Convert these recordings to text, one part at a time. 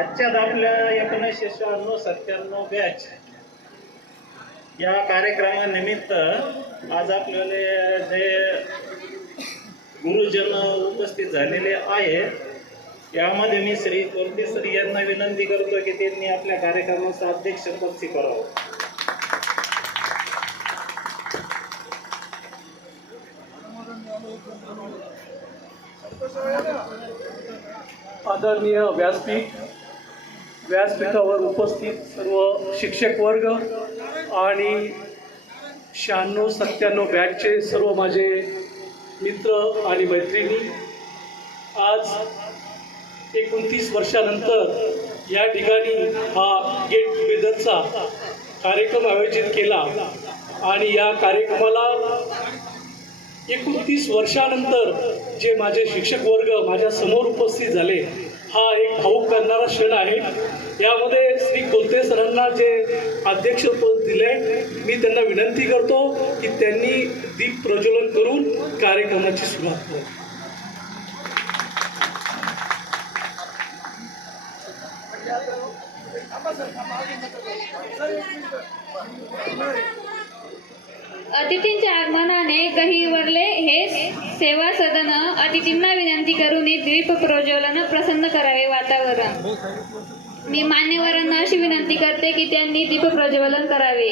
आजच्या आपल्या 1996-97 बॅच या कार्यक्रमानिमित्त आज आपल्याला जे गुरुजन उपस्थित झालेले आहेत यामध्ये मी श्री कोलते सर यांना विनंती करतो की त्यांनी आपल्या कार्यक्रमाचं अध्यक्षपद स्वीकारावं. आदरणीय व्यासपीठावर उपस्थित सर्व शिक्षक वर्ग आणि 96-97 बॅचचे सर्व माझे मित्र आणि मैत्रिणी, आज 29 वर्षानंतर या ठिकाणी हा गेट टुगेदरचा कार्यक्रम आयोजित केला आणि या कार्यक्रमाला 29 वर्षानंतर जे माझे शिक्षक वर्ग माझ्या समोर उपस्थित झाले, हा एक भावूक करणारा क्षण आहे. यामध्ये श्री कोलते सरांना जे अध्यक्षपद दिले, मी त्यांना विनंती करतो की त्यांनी दीप प्रज्वलन करून कार्यक्रमाची सुरुवात करावी. अतिथींच्या आगमनाने गहिवरले हे सेवा सदन अतिथींना विनंती करून दीप प्रज्वलन प्रसन्न करावे वातावरण. मी मान्यवरांना अशी विनंती करते की त्यांनी दीप प्रज्वलन करावे.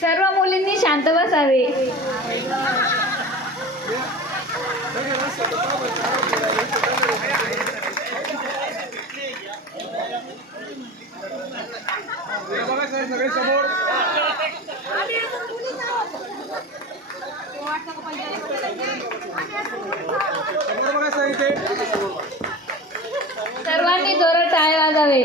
सर्व मुलींनी शांत बसावे. सर्वांनी जोरात टाळ्या वाजावे.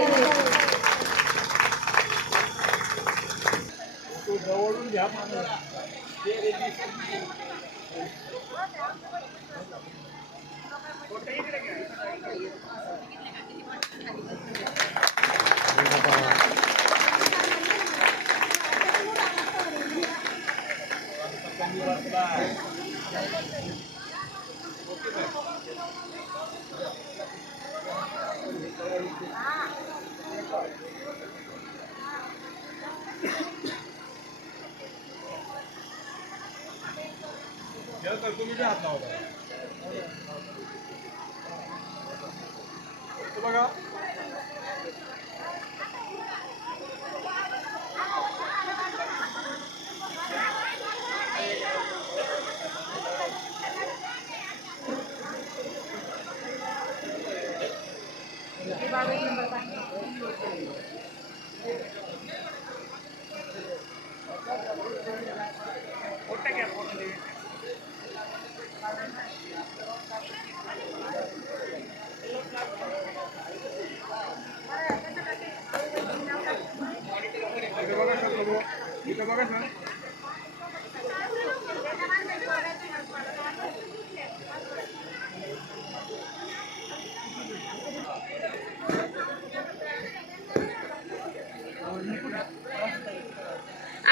तुम्ही हात लावता बघा.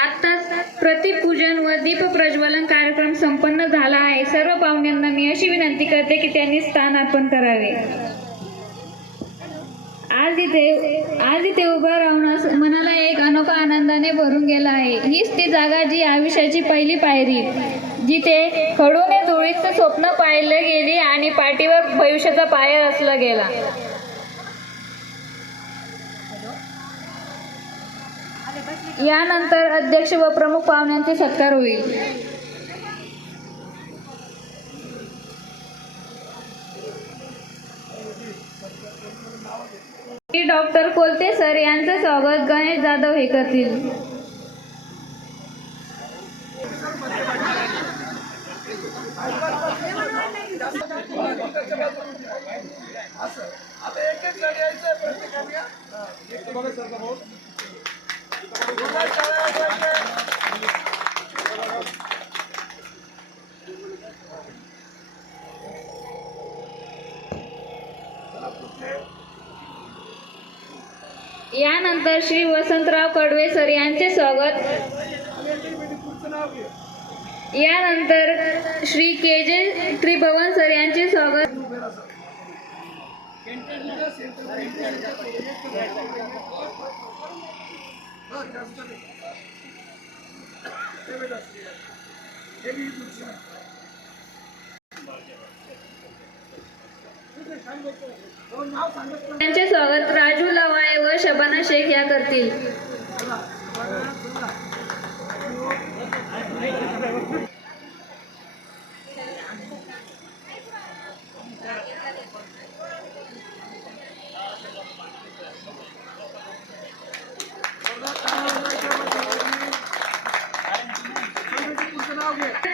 आत्ताच प्रतिपूजन व दीप प्रज्वलन कार्यक्रम संपन्न झाला आहे. सर्व पाहुण्यांना मी अशी विनंती करते की त्यांनी स्थान अर्पण करावे. आज इथे उभं राहून मनाला एक अनोखा आनंदाने भरून गेला आहे. हीच ती जागा जी आयुष्याची पहिली पायरी, जिथे खडूने धुळीत स्वप्न पाहिलं गेली आणि पाठीवर भविष्याचा पाया रचला गेला. यानंतर अध्यक्ष व प्रमुख पाहुण्यांचे सत्कार होईल. डॉक्टर कोलते सर यांचं स्वागत गणेश जाधव हे करतील. आता एक एक जण यायचं प्रत्येकाने. बघा सर यानंतर श्री वसंतराव कडवे सर यांचे स्वागत. यानंतर श्री के जे त्रिभुवन सर यांचे स्वागत. त्यांचे स्वागत राजू लवाळे व शबाना शेख या करतील.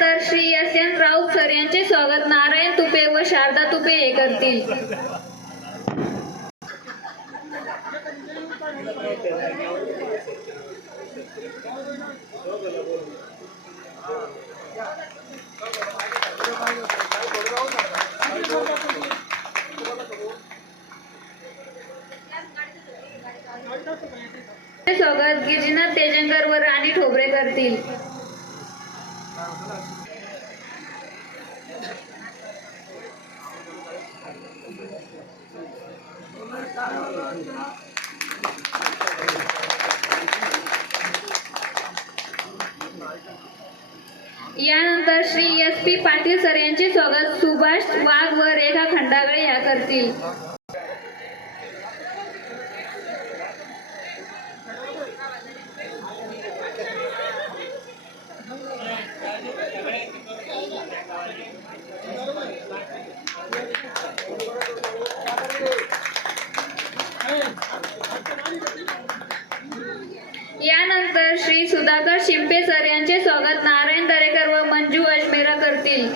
तर Shri S N Raut sir यांचे स्वागत नारायण तुपे व शारदा तुपे हे करतील. स्वागत गिरिनाथ तेजंकर व राणी ठोबरे करतील. यानंतर Shri S P Patil sir यांचे स्वागत सुभाष वाघ व रेखा खंडागळे या करतील. यानंतर श्री सुधाकर शिंपे सर यांचे स्वागत नारायण दरेकर व मंजू अजमेरा करतील.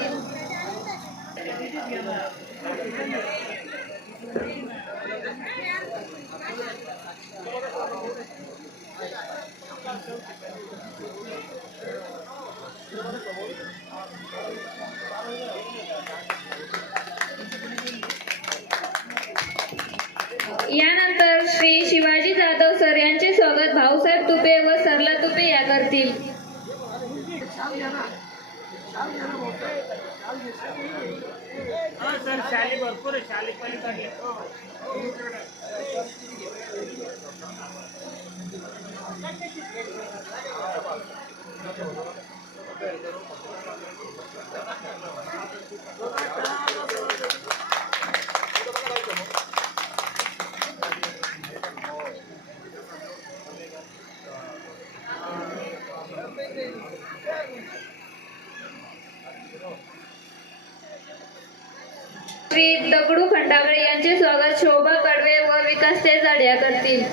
यानंतर श्री शिवाजी जाधव सर यांचे स्वागत भाऊसाहेब तुपे व सरला तुपे या करतील. श्री दगडू खंडागळे यांचे स्वागत शोभा कडवे व विकास तेजाड या करतील.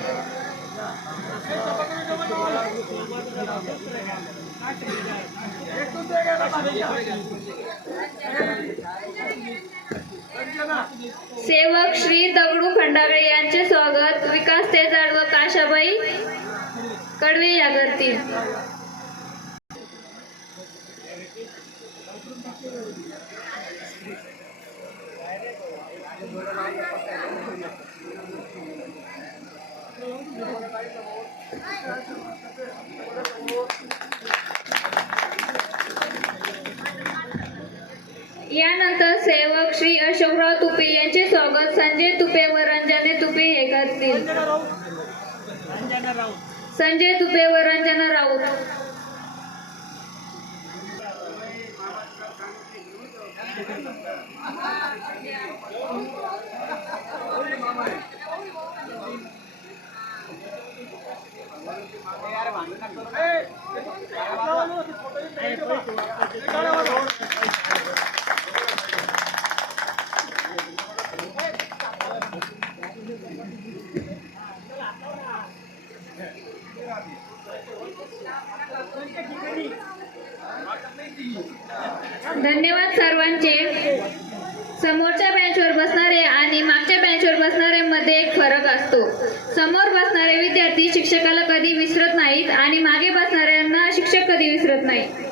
सेवक श्री दगडू खंडागळे यांचे स्वागत विकास तेजाड व काशाबाई कडवे या करतील. यानंतर सेवक श्री अशोकराव तुपे यांचे स्वागत संजय तुपे व रंजने तुपे हे करतील. संजय तुपे व रंजना राऊत. धन्यवाद सर्वांचे. समोरच्या बेंचवर बसणारे आणि मागच्या बेंचवर बसणारे मध्ये एक फरक असतो. समोर बसणारे विद्यार्थी शिक्षकाला कधी विसरत नाहीत आणि मागे बसणाऱ्यांना शिक्षक कधी विसरत नाहीत.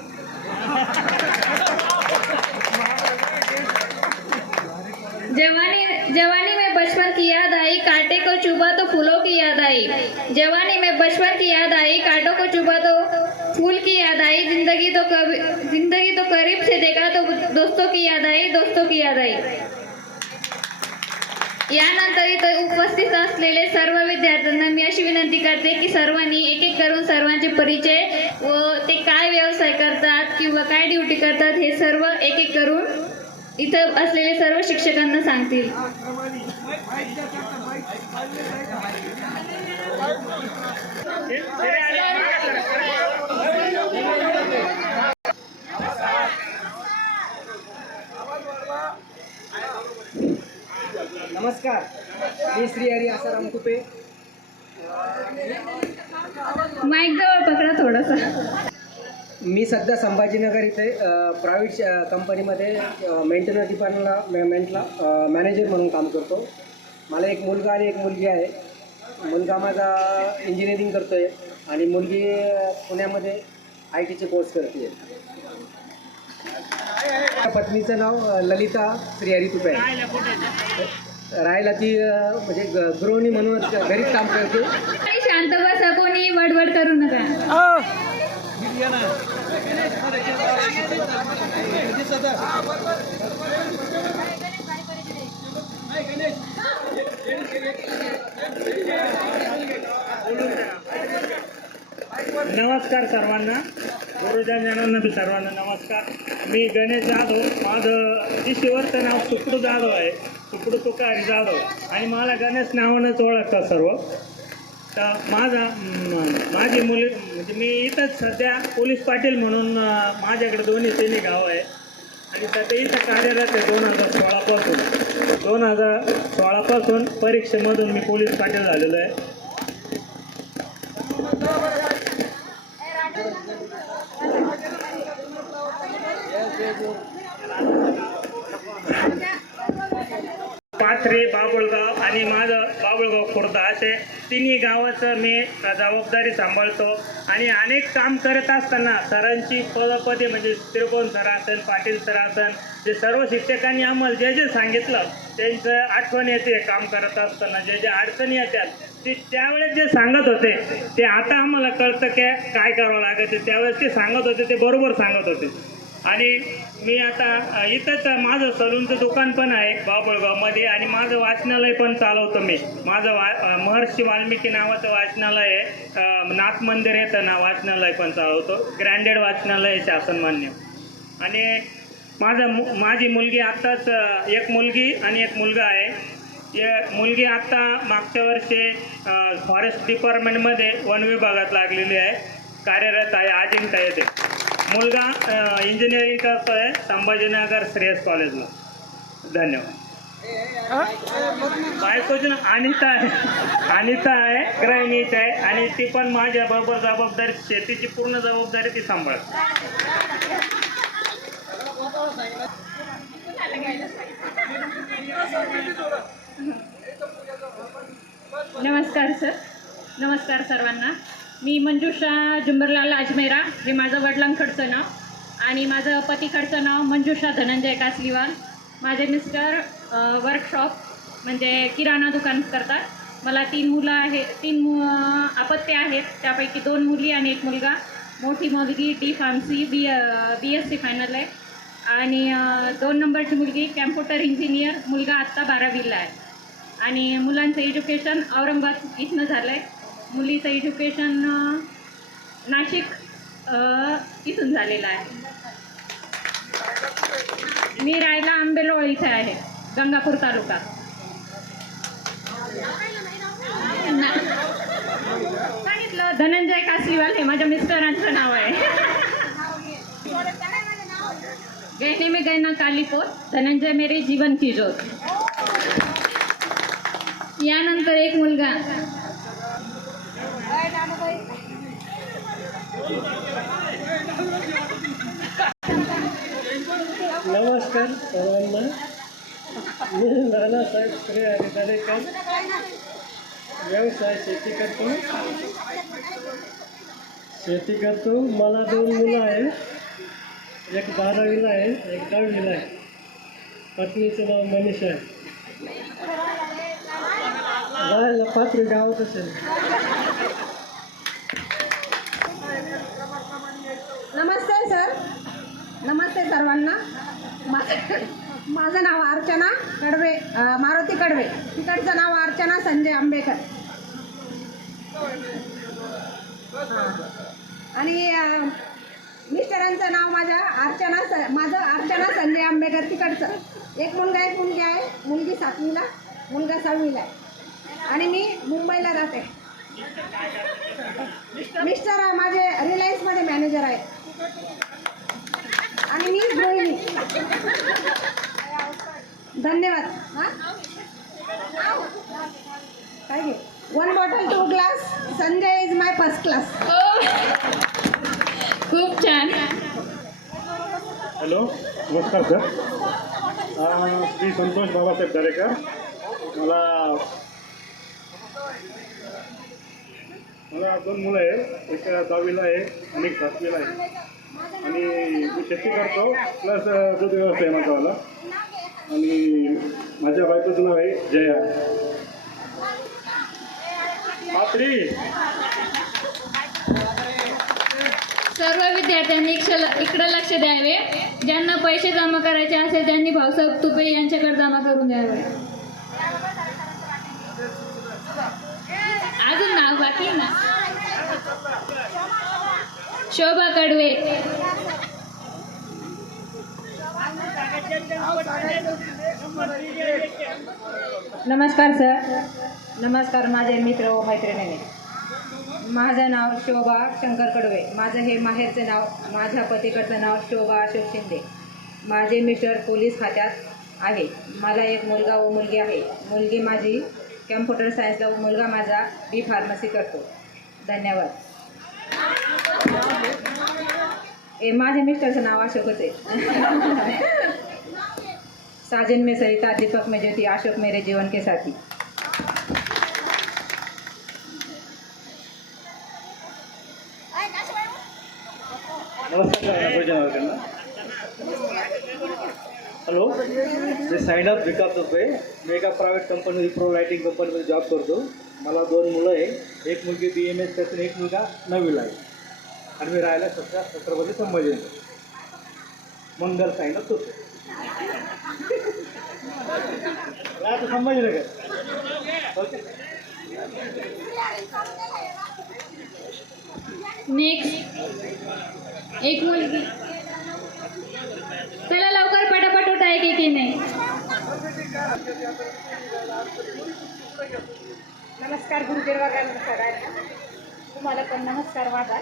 जवानी में बचपन की याद आई, कांटे को चुभा तो फूलों की याद आई। जवानी में बचपन की याद आई, कांटों को चुभा तो फूल की याद आई। जिंदगी तो करीब से देखा तो दोस्तों की याद आई, दोस्तों की याद आई। यानंतर इथं उपस्थित असलेले सर्व विद्यार्थ्यांना मी अशी विनंती करते की सर्वांनी एक एक करून सर्वांचे परिचय व ते काय व्यवसाय करतात किंवा काय ड्युटी करतात हे सर्व एक एक करून इथं असलेले सर्व शिक्षकांना सांगतील। नमस्कार, मी श्री हरी आसाराम कुपे। माईक जवळ पकडा थोडासा। मी सध्या संभाजीनगर इथे प्रायव्हेट कंपनीमध्ये मेंटेनन्स डिपार्टमेंटला मॅनेजर म्हणून काम करतो। मला एक मुलगा आणि एक मुलगी आहे। मुलगा माझा इंजिनिअरिंग करतो आहे आणि मुलगी पुण्यामध्ये IT चे कोर्स करते आहे। पत्नीचं नाव ललिता श्रीहरी तुपे आहे। राहायला ती म्हणजे गृहिणी म्हणून घरीच काम करते। शांत बसा, कोणी वडवड करू नका। नमस्कार सर्वांना, गुरुजनांना सर्वांना नमस्कार। मी गणेश जाधव, माझं शिष्यवरचं नाव सुकडू जाधव आहे, सुकडू तुकारी जाधव, आणि मला गणेश नावानंच ओळखतात सर्व। तर माझी मुली म्हणजे मी इथंच सध्या पोलीस पाटील म्हणून माझ्याकडे दोन्ही तिन्ही गाव आहे आणि सध्या इथं कार्यरत आहे 2016पासून परीक्षेमधून मी पोलीस पाटील झालेलो आहे। पाथरे, बाबुळगाव आणि माझं बाबुळगाव खुर्द असे तिन्ही गावाचं मी जबाबदारी सांभाळतो आणि अनेक काम करत असताना सरांची पदे म्हणजे त्रिकोण सर असेल, पाटील सर असेल, जे सर्व शिक्षकांनी आम्हाला जे जे सांगितलं त्यांचं आठवण येते। काम करत असताना जे जे अडचणी येतात ते त्यावेळेस जे सांगत होते ते आता आम्हाला कळतं की काय करावं लागतं। त्यावेळेस ते सांगत होते ते बरोबर सांगत होते। आणि मी आता इथंच माझं सलूनचं दुकान पण आहे बाबुळगावमध्ये आणि माझं वाचनालय पण चालवतो मी। माझं महर्षी वाल्मिकी नावाचं वाचनालय आहे, नाथ मंदिर येतं ना, वाचनालय पण चालवतो, ग्रँडेड वाचनालय शासनमान्य। आणि माझी मुलगी आत्ताच एक मुलगी आणि एक मुलगा आहे। मुलगी आत्ता मागच्या वर्षी फॉरेस्ट डिपार्टमेंटमध्ये वन विभागात लागलेली आहे, कार्यरत आहे अजिंठा येथे। मुलगा इंजिनिअरिंग करतो आहे संभाजीनगर श्रेयस कॉलेजला। धन्यवाद। बायकोची अनिता आहे, गृहिणीच आहे आणि ती पण माझ्याबरोबर जबाबदारी, शेतीची पूर्ण जबाबदारी ती सांभाळते। नमस्कार सर, नमस्कार सर्वांना। मी मंजुषा जुंबरलाल अजमेरा, हे माझं वडिलांकडचं नाव आणि माझं पतीकडचं नाव मंजुषा धनंजय कासलीवाल। माझे मिस्टर वर्कशॉप म्हणजे किराणा दुकान करतात। मला 3 मुलं आहे, 3 अपत्य आहेत, त्यापैकी 2 मुली आणि 1 मुलगा। मोठी मुलगी D.Pharmacy BSc फायनल आहे आणि 2 नंबरची मुलगी कॅम्प्युटर इंजिनियर, मुलगा आत्ता 12वीला आहे। आणि मुलांचं एज्युकेशन औरंगाबाद इथनं झालं आहे, मुलीचं एज्युकेशन नाशिक इथून झालेलं आहे। मी राहायला आंबेलोळ इथे आहे, गंगापूर तालुका। सांगितलं धनंजय कासलीवाल हे माझ्या मिस्टरांचं नाव आहे। गहने में गहना कालीपोत, धनंजय मेरे जीवन की ज्योत। यानंतर एक मुलगा। नमस्कार सर्वांना, मी नानासाहेब श्री हरी दरेकर, व्यवसाय शेती करतो। मला 2 मुलं आहेत, एक 12वीला आहे, एक 10वीला आहे। पत्नीचं नाव मनीषा आहे। पाथरी गावात असेल. नमस्ते सर, नमस्ते सर्वांना. माझं नाव अर्चना कडवे, मारुती कडवे. तिकडचं नाव अर्चना संजय आंबेकर. आणि मिस्टरांचं नाव माझं अर्चना संजय आंबेकर. तिकडचं एक मुलगा एक मुलगी आहे. मुलगी 7वीला, मुलगा 6वीला आहे. आणि मी मुंबईला राहते. मिस्टर माझे रिलायन्समध्ये मॅनेजर आहे. आणि मी गृहिणी. धन्यवाद. हां काय घे 1 bottle 2 glass. Sanjay is my first class. खूप छान. हॅलो, नमस्कार सर. श्री संतोष बाबासाहेब दरेकर. मला 2 मुलं आहेत. एक 10वीला आहे आणि एक 7वीला आहे. आणि मी शेती करतो प्लस दूध व्यवसाय आहे माझावाला. आणि माझ्या बायकोचं नाव आहे जया. पात्री. सर्व विद्यार्थ्यांनी इकडे लक्ष द्यावे. ज्यांना पैसे जमा करायचे असेल त्यांनी भाऊसाहेब तुपे यांच्याकडे जमा करून द्यावे. अजून नाव बाकी ना. शोभा कडवे. नमस्कार सर. नमस्कार माझे मित्र व मैत्रिणी. माझं नाव शोभा शंकर कडवे. माझं हे माहेरचं नाव. माझ्या पतीकडचं नाव शोभा अशोक शिंदे. माझे मिस्टर पोलीस खात्यात आहे. मला एक मुलगा व मुलगी आहे. मुलगी माझी कॅम्प्युटर सायन्सला व मुलगा माझा बी फार्मसी करतो. धन्यवाद. माझ्या मिस्टरचं नाव अशोकच आहे. साजन में सरिता, दीपक में ज्योति, अशोक मेरे जीवन के साथी. नमस्कार. हॅलो, मी साईनाथ विकास तुपे. मी एका प्रायव्हेट कंपनी प्रो लायटिंग कंपनीमध्ये जॉब करतो. मला 2 मुलं आहे. एक मुलगी BMS करते, एक मुलगा 9वीला आहे. आणि मी राहायला छत्रपती संभाजीनगर. मंगल साईनाथ तुपे, राहतो संभाजीनगर. ओके. नेक्स्ट एक मुलगी. चला लवकर पटापट उठाय की नाही. नमस्कार गुरुदेव वगैरे सगळ्यांना. तुम्हाला पण नमस्कार माझा.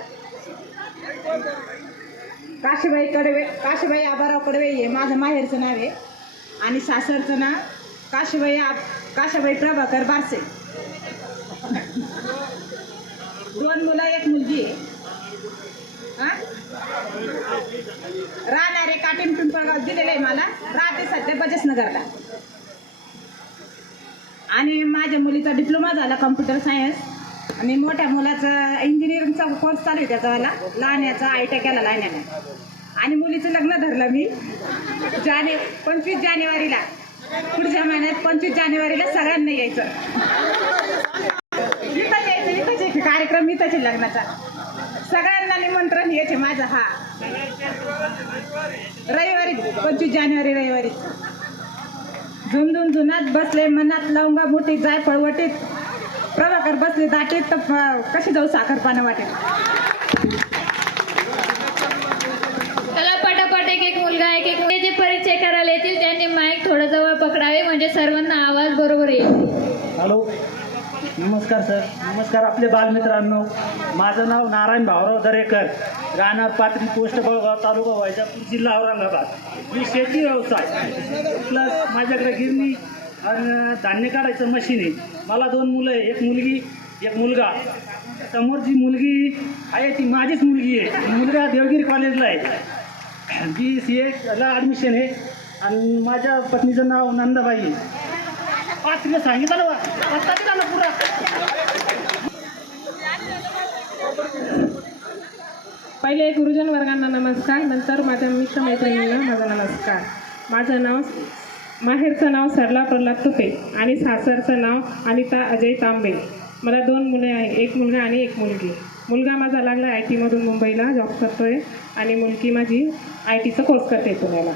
काशीबाई कडवे, काशीबाई आबाराव कडवे हे माझं माहेरचं नाव आहे. आणि सासरचं नाव काशीबाई प्रभाकर बारसे. 2 मुलं एक मुलगी आहे. हां राहणारे काटेम पिंपळगाव दिलेलं आहे मला. राहते सध्या बजाजनगरला. आणि माझ्या मुलीचा डिप्लोमा झाला कम्प्युटर सायन्स. आणि मोठ्या मुलाचा इंजिनिअरिंगचा कोर्स चालू आहे त्याचावाला. लहान्याचा ITI केला लहान्याने. आणि मुलीचं लग्न धरलं मी 25 जानेवारीला. पुढच्या महिन्यात 25 जानेवारीला सगळ्यांना यायचं. इथंच यायचं. इथंच कार्यक्रम इथंच लग्नाचा. सगळ्यांना निमंत्रण यायचे माझं. हा रविवारी 25 जानेवारी रविवारी. झुंजून झुनात बसले मनात लवंगा मोठी जाय पळवटीत. प्रभाकर बसले दाटीत तर कशी जाऊ साखरपानं वाटेल. चला पटापट एक मुलगा एक जे परिचय करायला येतील त्यांनी माईक थोडं जवळ पकडावे म्हणजे सर्वांना आवाज बरोबर येईल. हॅलो, नमस्कार सर. नमस्कार आपले बालमित्रांनो. माझं नाव नारायण भाऊराव दरेकर. राहणार पात्री, पोस्ट बळगाव, तालुका वैजापूर, जिल्हा औरंगाबाद. मी शेती व्यवसाय प्लस माझ्याकडे गिरणी आणि धान्य काढायचं मशीन आहे. मला 2 मुलं आहे. एक मुलगी एक मुलगा. समोर जी मुलगी आहे ती माझीच मुलगी आहे. मुलगा देवगिरी कॉलेजला आहे. BCAला ॲडमिशन आहे. आणि माझ्या पत्नीचं नाव नंदाबाई आहे. पात्रीला सांगितलं ना पत्ता दिला ना पुरा. पहिले गुरुजन वर्गांना नमस्कार. नंतर माझ्या मित्रमैत्रिणींना माझा नमस्कार. माझं नाव माहेरचं नाव सरला प्रल्हाद तुपे आणि सासरचं नाव अनिता अजय तांबे. मला 2 मुले आहे, एक मुलगा आणि एक मुलगी. मुलगा माझा लागला IT मधून मुंबईला जॉब करतोय आणि मुलगी माझी ITचा कोर्स करते पुण्याला.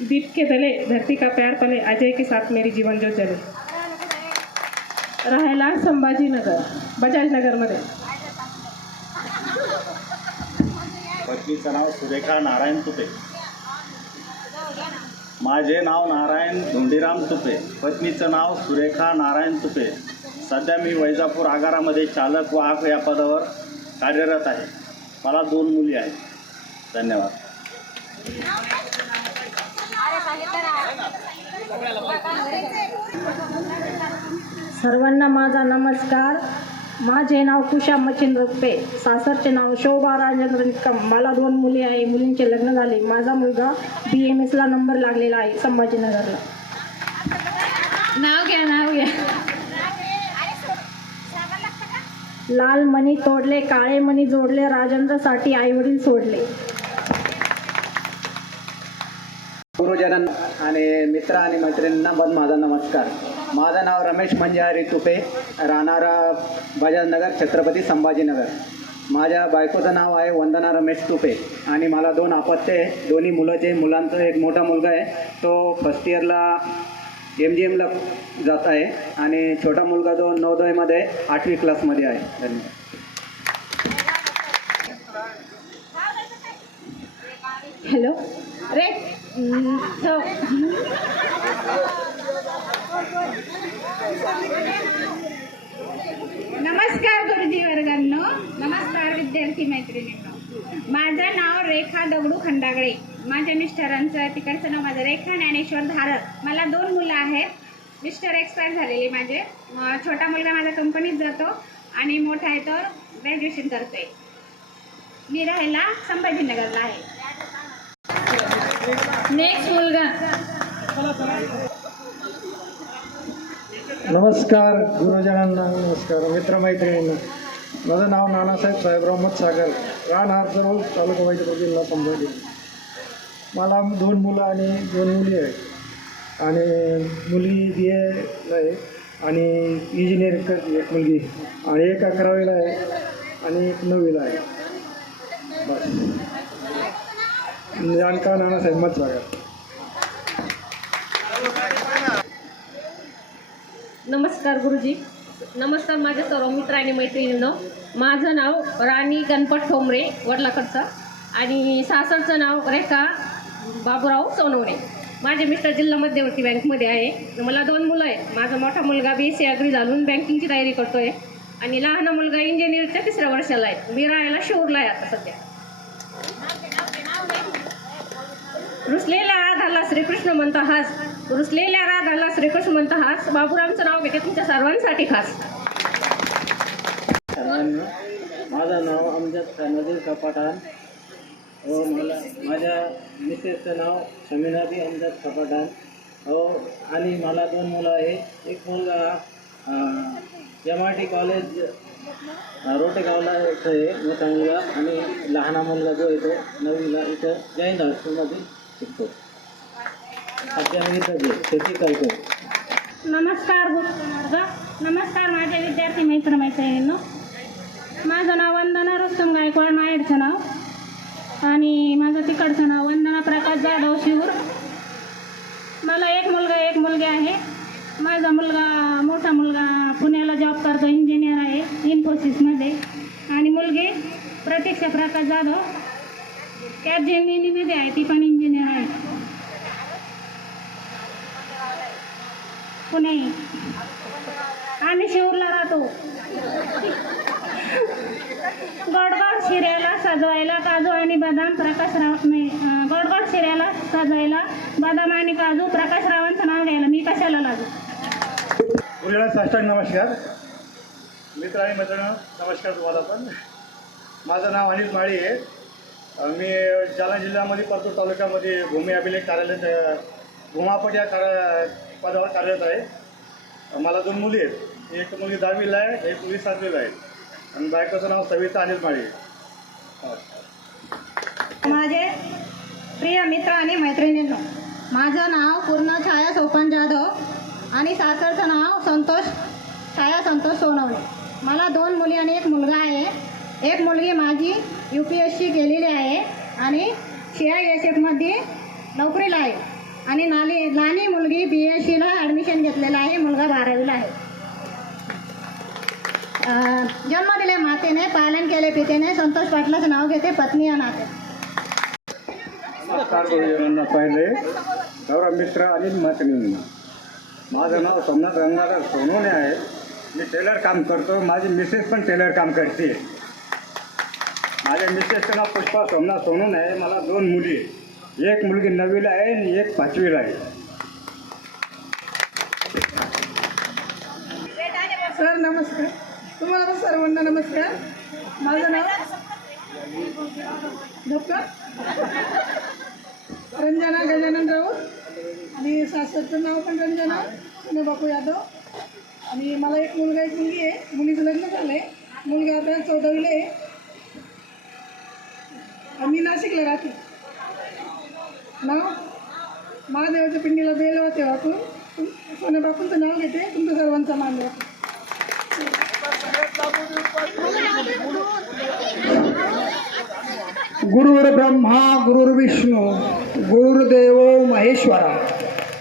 दीप के तले धरती का प्यार पले अजय के साथ मेरी जीवन जो जले. राहायला संभाजीनगर बजाजनगरमध्ये. पत्नीचं नाव सुरेखा नारायण तुपे. माझे नाव नारायण धोंडीराम तुपे. पत्नीचं नाव सुरेखा नारायण तुपे. सध्या मी वैजापूर आगारामध्ये चालक वाहक या पदावर कार्यरत आहे. मला 2 मुली आहेत. धन्यवाद. सर्वांना माझा नमस्कार. माझे नाव कुशा मच्छिंद्र रुपे. सासरचे नाव शोभा राजेंद्र निकम. मला 2 मुली आहे, मुलींचे लग्न झाले. माझा मुलगा BMSला नंबर लागलेला आहे संभाजीनगरला. नाव घ्या. लाल मणी तोडले, काळे मणी जोडले, राजेंद्रसाठी आईवडील सोडले. गुरुजनांना आणि मित्र आणि मैत्रिणींना पण माझा नमस्कार. माझं नाव रमेश मंजिहारी तुपे, राहणारा बजाजनगर छत्रपती संभाजीनगर. माझ्या बायकोचं नाव आहे वंदना रमेश तुपे आणि मला 2 अपत्य आहे. दोन्ही मुलांचं एक मोठा मुलगा आहे, तो फर्स्ट इयरला MGMला जात आहे आणि छोटा मुलगा जो नवोदयमध्ये 8वी क्लासमध्ये आहे. धन्यवाद. हॅलो रे नमस्कार गुरुजी वर्गांनो, नमस्कार विद्यार्थी मैत्रिणींनो. माझं नाव रेखा दगडू खंडागळे. माझ्या मिस्टरांचं तिकडचं नाव माझं रेखा ज्ञानेश्वर धारक. मला 2 मुलं आहेत. मिस्टर एक्सपायर झालेले माझे. छोटा मुलगा माझ्या कंपनीत जातो आणि मोठा आहे तर ग्रॅज्युएशन करतोय. मी राहायला संभाजीनगरला आहे. नेक्स्ट मुलगा. नमस्कार गुरुजनांना, नमस्कार मित्रमैत्रिणींना. माझं नाव नानासाहेब साहेबराव मतसागर, राहणार जरूर, तालुका वैजापूर, जिल्हा संभाजी. मला 2 मुलं आणि 2 मुली आहेत आणि मुली BA आहे आणि इंजिनिअरिंग करते एक मुलगी आणि एक 11वीला आहे आणि एक 9वीला आहे. बस. जानका नानासाहेब मतसागर. नमस्कार गुरुजी. नमस्कार माझे सर्व मित्र आणि मैत्रिणींनो. माझं नाव राणी गणपत ठोंबरे वडलाकडचं आणि सासरचं नाव रेखा बाबूराव सोनवणे. माझे मिस्टर जिल्हा मध्यवर्ती बँकमध्ये आहे. मला 2 मुलं आहेत. माझा मोठा मुलगा BSc ॲग्री झालून बँकिंगची तयारी करतोय आणि लहान मुलगा इंजिनिअरिंगच्या 3ऱ्या वर्षाला आहे. मी राहायला शिवूरला आहे आता सध्या. रुसलेल्या राधाला श्रीकृष्ण म्हणता हास. रुसलेल्या राधाला श्रीकृष्ण म्हणता हास. बाबूरामचं नाव घेते तुमच्या सर्वांसाठी खास. सर्वांना माझं नाव अमजद नदीर कपाटान व माझ्या मिसेसचं नाव शमीनाबी अमजद कपाटान हो आणि मला 2 मुलं आहे. एक मुलगा MIT कॉलेज रोटेगावला इथं आहे मोठा मुलगा आणि लहान मुलगा जो आहे तो 9वीला इथं जैन हायस्कूलमध्ये शिकतो. सध्या मी इथं शेती करतो. नमस्कार गुरुवर्ग. नमस्कार माझे विद्यार्थी मैत्रिणींनो. माझं नाव वंदना रुस्तम गायकवाड, माहेरचं नाव आणि माझं तिकडचं नाव वंदना प्रकाश जाधव शिवूर. मला 1 मुलगा 1 मुलगी आहे. माझा मोठा मुलगा पुण्याला जॉब करतो, इंजिनियर आहे इन्फोसिसमध्ये आणि मुलगी प्रतीक्षा प्रकाश जाधव कॅपजेमिनीमध्ये आहे, ती पण इंजिनियर आहे पुणे. आम्ही शिवूरला राहतो. गोडगोड शिऱ्याला सजवायला काजू आणि बदाम प्रकाशराव नाही, गोडगोड शिऱ्याला सजवायला बदाम आणि काजू प्रकाशरावांचं नाव घ्यायला मी कशाला लागू. गुरुला साष्टांग नमस्कार. मित्र आणि मैत्रिणी नमस्कार तुम्हाला पण. माझं नाव अनिल माळी आहे. मी जालना जिल्ह्यामध्ये परतूर तालुक्यामध्ये भूमी अभिलेख कार्यालय भूमापट या पदावर कार्यरत आहे. मला 2 मुली आहेत. एक मुलगी 10वीला आहे, एक मुलगी 7वीला आहे आणि बायकोचं नाव सविता अनिल माळी आहे. प्रिय मित्र आणि मैत्रिणींनो, माझं नाव पूर्ण छाया सोपान जाधव आणि सासरचं नाव छाया संतोष सोनवणे. मला 2 मुली आणि 1 मुलगा आहे. एक मुलगी माझी UPSC केलेली आहे आणि CISFमध्ये नोकरीला आहे आणि लहानी मुलगी BScला ॲडमिशन घेतलेलं आहे. मुलगा 12वीला आहे. जन्म दिले मातेने, पालन केले पितेने, संतोष पाटलाचं नाव घेते पत्नी या नाते. नमस्कार गुरुजींना पहिले गौरव मित्र आणि मैत्रिणींना. माझं नाव सोमनाथ गंगाधर सोनवणे आहे. मी टेलर काम करतो. माझी मिसेस पण टेलर काम करते. माझ्या मिसेसचं नाव पुष्पा सोमनाथ सोनवणे आहे. मला 2 मुली आहे. एक मुलगी 9वीला आहे आणि एक 5वीला आहे. सर नमस्कार. तुम्हाला पण सर्वांना नमस्कार. माझं नाव डॉक्टर रंजना गजानन राऊत आणि सासरचं नाव पण रंजना बापू यादव. आणि मला एक मुलगा एक मुलगी आहे. मुलीचं लग्न झालं आहे. मुलगा आता 14वीला आहे. आम्ही नाशिकला राहते. नाव महादेवाच्या पिंडीला बेल होते वाकून सोन्या बापूंचं नाव घेते. तुमचं सर्वांचा मान राहते. गुरुर् ब्रह्मा गुरुर्विष्णू गुरुर्देव महेश्वरा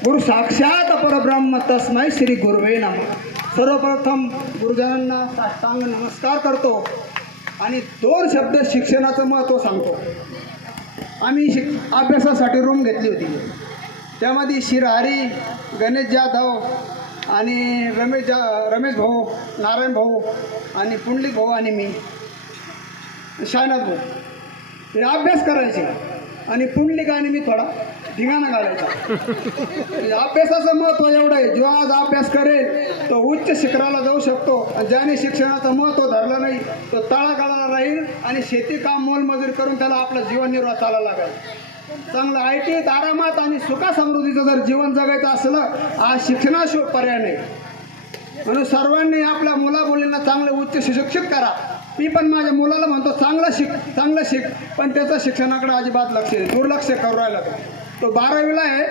गुरु साक्षात परब्रह्म तस्मै श्री गुरुवे नमः. सर्वप्रथम गुरुजनांना साष्टांग नमस्कार करतो आणि 2 शब्द शिक्षणाचं महत्त्व सांगतो. आम्ही अभ्यासासाठी रूम घेतली होती. त्यामध्ये शिरहरी, गणेश जाधव आणि रमेश भाऊ, नारायण भाऊ आणि पुंडलिक भाऊ आणि मी शायनाथ भाऊ हे अभ्यास करायचे आणि पुंडलिक आणि मी थोडा धिंगाणा घालायचा. अभ्यासाचं महत्त्व एवढं आहे, जो आज अभ्यास करेल तो उच्च शिखराला जाऊ शकतो. ज्याने शिक्षणाचं महत्त्व धरलं नाही तो तळागाळाला राहील आणि शेती काम मोलमजुरी करून त्याला आपला जीवननिर्वाह चालायला लागेल. चांगलं ITत आरामात आणि सुखासमृद्धीचं जर जीवन जगायचं असलं आज शिक्षणाशिवाय पर्याय नाही. म्हणून सर्वांनी आपल्या मुलामुलींना चांगले उच्च सुशिक्षित करा. मी पण माझ्या मुलाला म्हणतो चांगलं शिक पण त्याचं शिक्षणाकडे अजिबात दुर्लक्ष करू राहिला. तो 12वीला आहे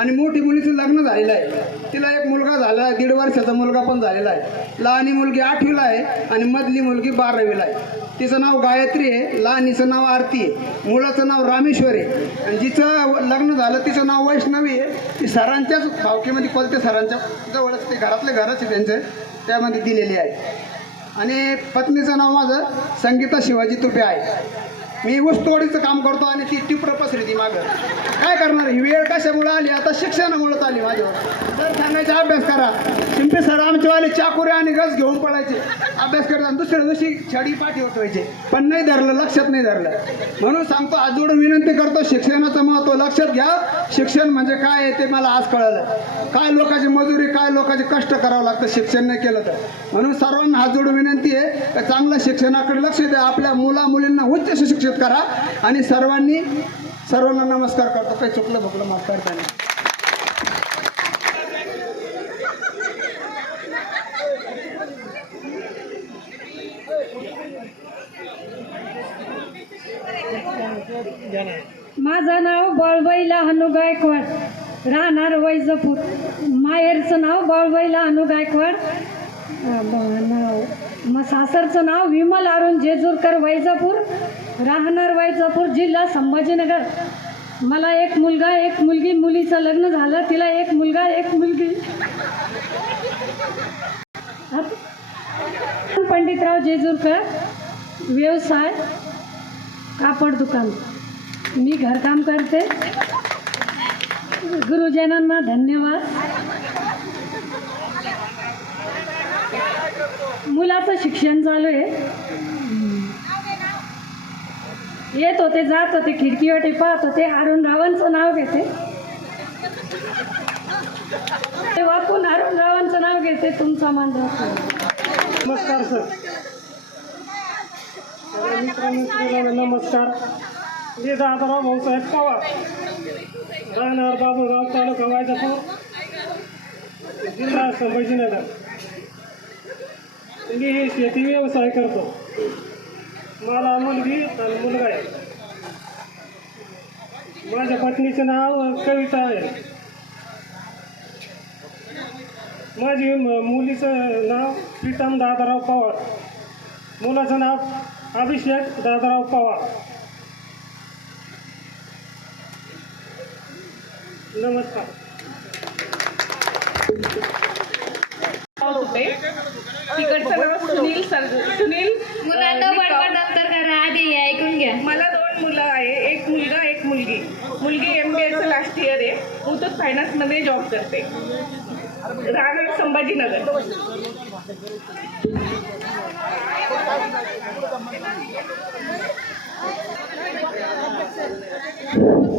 आणि मोठी मुलीचं लग्न झालेलं आहे. तिला एक मुलगा झाला आहे. 1.5 वर्षाचा मुलगा पण झालेला आहे. लहानी मुलगी 8वीला आहे आणि मधली मुलगी 12वीला आहे. तिचं नाव गायत्री आहे. लहानीचं नाव आरती आहे. मुलाचं नाव रामेश्वर आहे आणि जिचं लग्न झालं तिचं नाव वैष्णवी आहे. ती सरांच्याच भावकीमध्ये कोलते सरांच्या जवळच ते घरातले घरच आहे त्यांचे त्यामध्ये दिलेली आहे. आणि पत्नीचं नाव माझं संगीता शिवाजी तुपे आहे. मी ऊसतोडीचं काम करतो आणि ती टिपरं पसरी ती मागं. काय करणार ही वेळ कशामुळे आली? आता शिक्षणामुळेच आली माझ्यावर. तर सांगायचा अभ्यास करा. शिंपे सर आमचेवाले चाकुरे आणि गज घेऊन पडायचे अभ्यास करताना. दुसऱ्या दिवशी छडी पाठी होतवायचे पण नाही धरलं, लक्षात नाही धरलं. म्हणून सांगतो आज जोडून विनंती करतो शिक्षणाचं महत्त्व लक्षात घ्या. शिक्षण म्हणजे काय आहे ते मला आज कळलं. काय लोकांची मजुरी, काय लोकांचे कष्ट करावं लागतं शिक्षण नाही केलं तर. म्हणून सर्वांना हात जोडून विनंती आहे की चांगलं शिक्षणाकडे लक्ष द्या. आपल्या मुलींना उच्च सुशिक्षित करा आणि सर्वांना नमस्कार करतो. काही चुकलं भुकलं माफ करताना. माझं नाव बाळबाईला हनु गायकवाड, राहणार वैजापूर. माहेरचं नाव बाळबाईला हनु गायकवाड. मग सासरचं नाव विमल अरुण जेजूरकर, वैजापूर, राहणार वैजापूर, जिल्हा संभाजीनगर. मला एक मुलगा एक मुलगी. मुलीचं लग्न झालं. तिला एक मुलगा एक मुलगी. पंडितराव जेजूरकर, व्यवसाय कापड दुकान. मी घरकाम करते. गुरुजनांना धन्यवाद. मुलाचं शिक्षण चालू आहे. येत होते जात होते खिडकीवाटी पाहत होते. अरुण रावांचं नाव घेते. ते वाकून अरुण रावांचं नाव घेते. तुमचा मान राखतो. नमस्कार सर. नमस्कार. मी दादाराव भाऊसाहेब पवार, राहणार बाबुळगाव, तालुका वैजापूर, जिल्हा संभाजीनगर. मी शेती व्यवसाय करतो. मला मुलगी आणि मुलगा आहे. माझ्या पत्नीचं नाव कविता आहे. माझी मुलीचं नाव प्रीतम दादाराव पवार. मुलाचं नाव अभिषेक दादाराव पवार. नमस्कार. तिकडचं नाव सुनील मुलांना बडबड नंतर करा, आधी ऐकून घ्या. मला 2 मुलं आहे, एक मुलगा एक मुलगी. मुलगी MBAचं लास्ट इयर आहे, मुथूट फायनान्समध्ये जॉब करते, राहणार संभाजीनगर.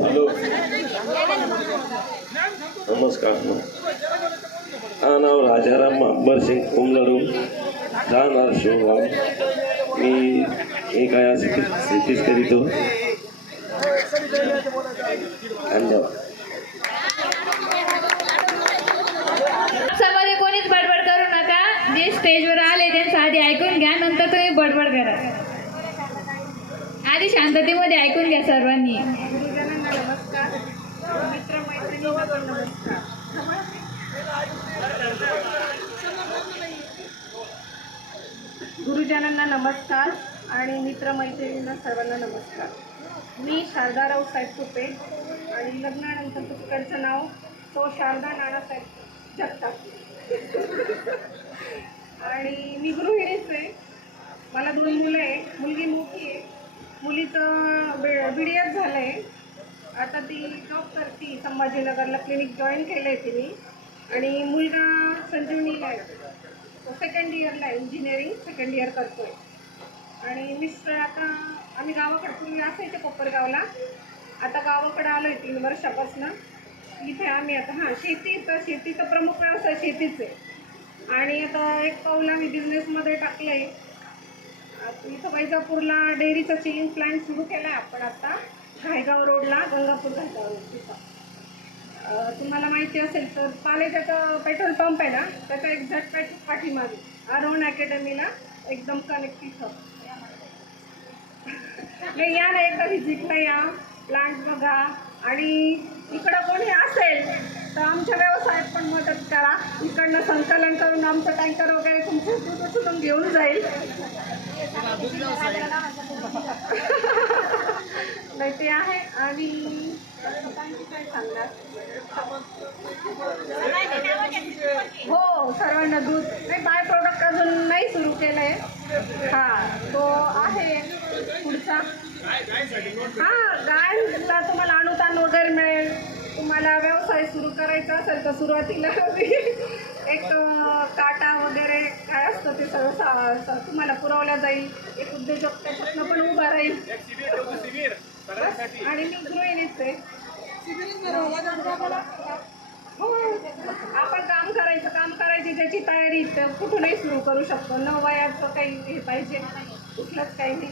हॅलो, नमस्कार. हा नाव राजाराम अंबरसिंग कुमलरू, राहणार शिवगाव. मी एक या शेतीच करीतो. धन्यवाद. समाजामध्ये कोणीच बडबड करू नका. जे स्टेजवर आले त्यांचं आधी ऐकून घ्या, नंतर तुम्ही बडबड करा. आधी शांततेमध्ये ऐकून घ्या सर्वांनी. गुरुजनांना नमस्कार, मित्रमैत्रिणींना पण नमस्कार. गुरुजनांना नमस्कार आणि मित्रमैत्रिणींना सर्वांना नमस्कार. मी शारदा रावसाहेब तुपे आणि लग्नानंतर तिकडचं नाव तो शारदा नानासाहेब जगताप. आणि मी गृहिणीच आहे. मला 2 मुलं आहे. मुलगी मोठी आहे, मुलीचं BDS झालं आहे. आता ती जॉब करते संभाजीनगरला, क्लिनिक जॉईन केलं आहे तिने. आणि मुलगा संजीवनीला आहे, तो 2nd इयरला आहे, इंजिनिअरिंग 2nd इयर करतो आहे. आणि मिस्टर आता आम्ही गावाकडे पूर्वी असायचे कोपरगावला, आता गावाकडे आलो आहे 3 वर्षापासून. इथे आम्ही आता शेतीचा प्रमुख व्यवसाय शेतीच आहे. आणि आता एक पाऊल आम्ही बिझनेसमध्ये टाकलं आहे. इथं वैजापूरला डेअरीचा चिलिंग प्लांट सुरू केला आहे आपण आता, घायगाव रोडला, गंगापूर घायगाव रोड तिथं. तुम्हाला माहिती असेल तर पालेच्याचं पेट्रोल पंप आहे ना, त्याच्या एक्झॅक्ट पाठीमागे आरोहण अकॅडमीला एकदम कनेक्ट तिथं. नाही, या ना एकदा व्हिजिटला या, प्लांट बघा. आणि इकडं कोणी असेल तर आमच्या व्यवसायात पण मदत करा. इकडनं संकलन करून आमचं टँकर वगैरे तुमचं सुटून घेऊन जाईल. नाही ते आहे. आणि काय सांगणार, हो सर्वांना दूध नाही, बाय प्रोडक्ट अजून नाही सुरू केलं आहे. हां, तो आहे पुढचा. हां, गायला तुम्हाला अनुदान वगैरे मिळेल. तुम्हाला व्यवसाय सुरू करायचा असेल तर सुरुवातीला एक काटा वगैरे काय असतं ते सगळं तुम्हाला पुरवल्या जाईल. एक उद्योजक त्याच्यातनं पण उभा राहील. आणि मी गृहिणीच आहे. हो, आपण काम करायची ज्याची तयारी कुठूनही सुरू करू शकतो. न वयाचं काही हे पाहिजे, कुठलंच काही नाही.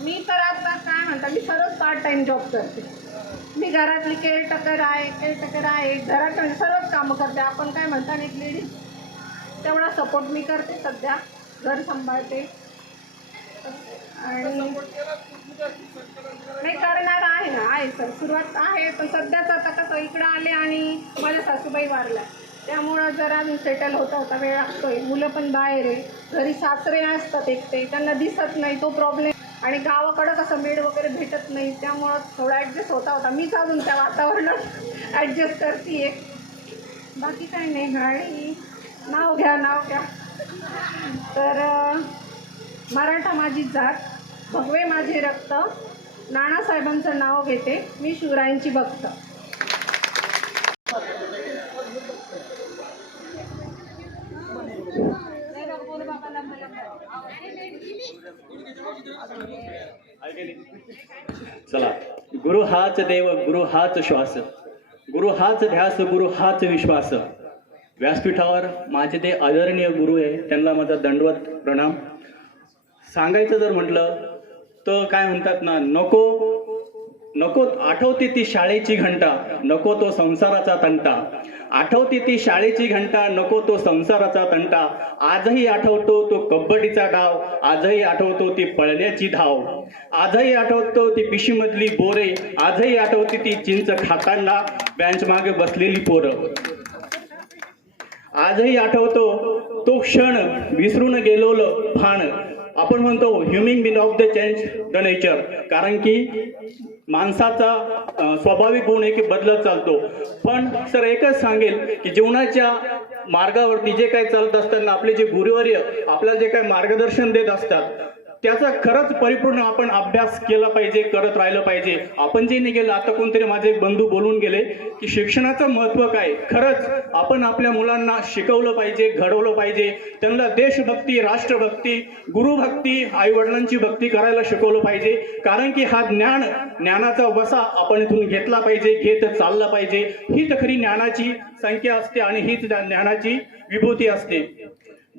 मी तर आता काय म्हणता, मी सर्वच पार्ट टाईम जॉब करते. मी घरातली केअरटेकर आहे, घरात सर्वच कामं करते. आपण काय म्हणता, एक लेडीज तेवढा सपोर्ट मी करते. सध्या घर सांभाळते. आणि नाही करणार आहे ना, आहे सर, सुरुवात आहे. पण सध्याच आता कसं इकडं आले आणि माझ्या सासूबाई वारल्या, त्यामुळं जरा मी सेटल होता वेळ लागतोय. मुलं पण बाहेर आहे, घरी सासरे असतात एकटे, त्यांना दिसत नाही, तो प्रॉब्लेम. आणि गावाकडं कसं मेड वगैरे भेटत नाही, त्यामुळं थोडा ॲडजस्ट होता. मीच अजून त्या वातावरणात ॲडजस्ट करते आहे. बाकी काही नाही. आणि नाव घ्या. तर मराठा माझी जात, भगवे माझे रक्त, नानासाहेबांचं नाव घेते, मी शिवरायांची भक्त. चला, गुरु हाच देव, गुरु हाच श्वास, गुरु हाच ध्यास, गुरु हाच विश्वास. व्यासपीठावर माझे ते आदरणीय गुरु आहे, त्यांना माझा दंडवत प्रणाम. सांगायचं जर म्हटलं तर काय म्हणतात ना, नको नको आठवते ती शाळेची घंटा, नको तो संसाराचा तंटा. आठवते ती शाळेची घंटा, नको तो संसाराचा तंटा. आजही आठवतो तो कबड्डीचा डाव, आजही आठवतो ती पळण्याची धाव. आजही आठवतो ती पिशीमधली बोरे, आजही आठवते ती चिंच खाताना बेंच मागे बसलेली पोरं. आजही आठवतो तो क्षण विसरून गेलोलं भान. आपण म्हणतो human being of the change the nature, कारण की माणसाचा स्वाभाविक गुण आहे की बदलत चालतो. पण सर एकच सांगेल की जीवनाच्या मार्गावरती जे काही चालत असताना आपले जे गुरुवर्य आपल्याला जे काही मार्गदर्शन देत असतात त्याचा खरंच परिपूर्ण आपण अभ्यास केला पाहिजे, करत राहिलं पाहिजे. आपण जे निघेल, आता कोणतरी माझे एक बंधू बोलून गेले की शिक्षणाचं महत्त्व काय. खरंच आपण आपल्या मुलांना शिकवलं पाहिजे, घडवलं पाहिजे, त्यांना देशभक्ती, राष्ट्रभक्ती, गुरुभक्ती, आईवडिलांची भक्ती करायला शिकवलं पाहिजे. कारण की हा ज्ञानाचा वसा आपण इथून घेतला पाहिजे, घेत चालला पाहिजे. हीच खरी ज्ञानाची संख्या असते आणि हीच ज्ञानाची विभूती असते.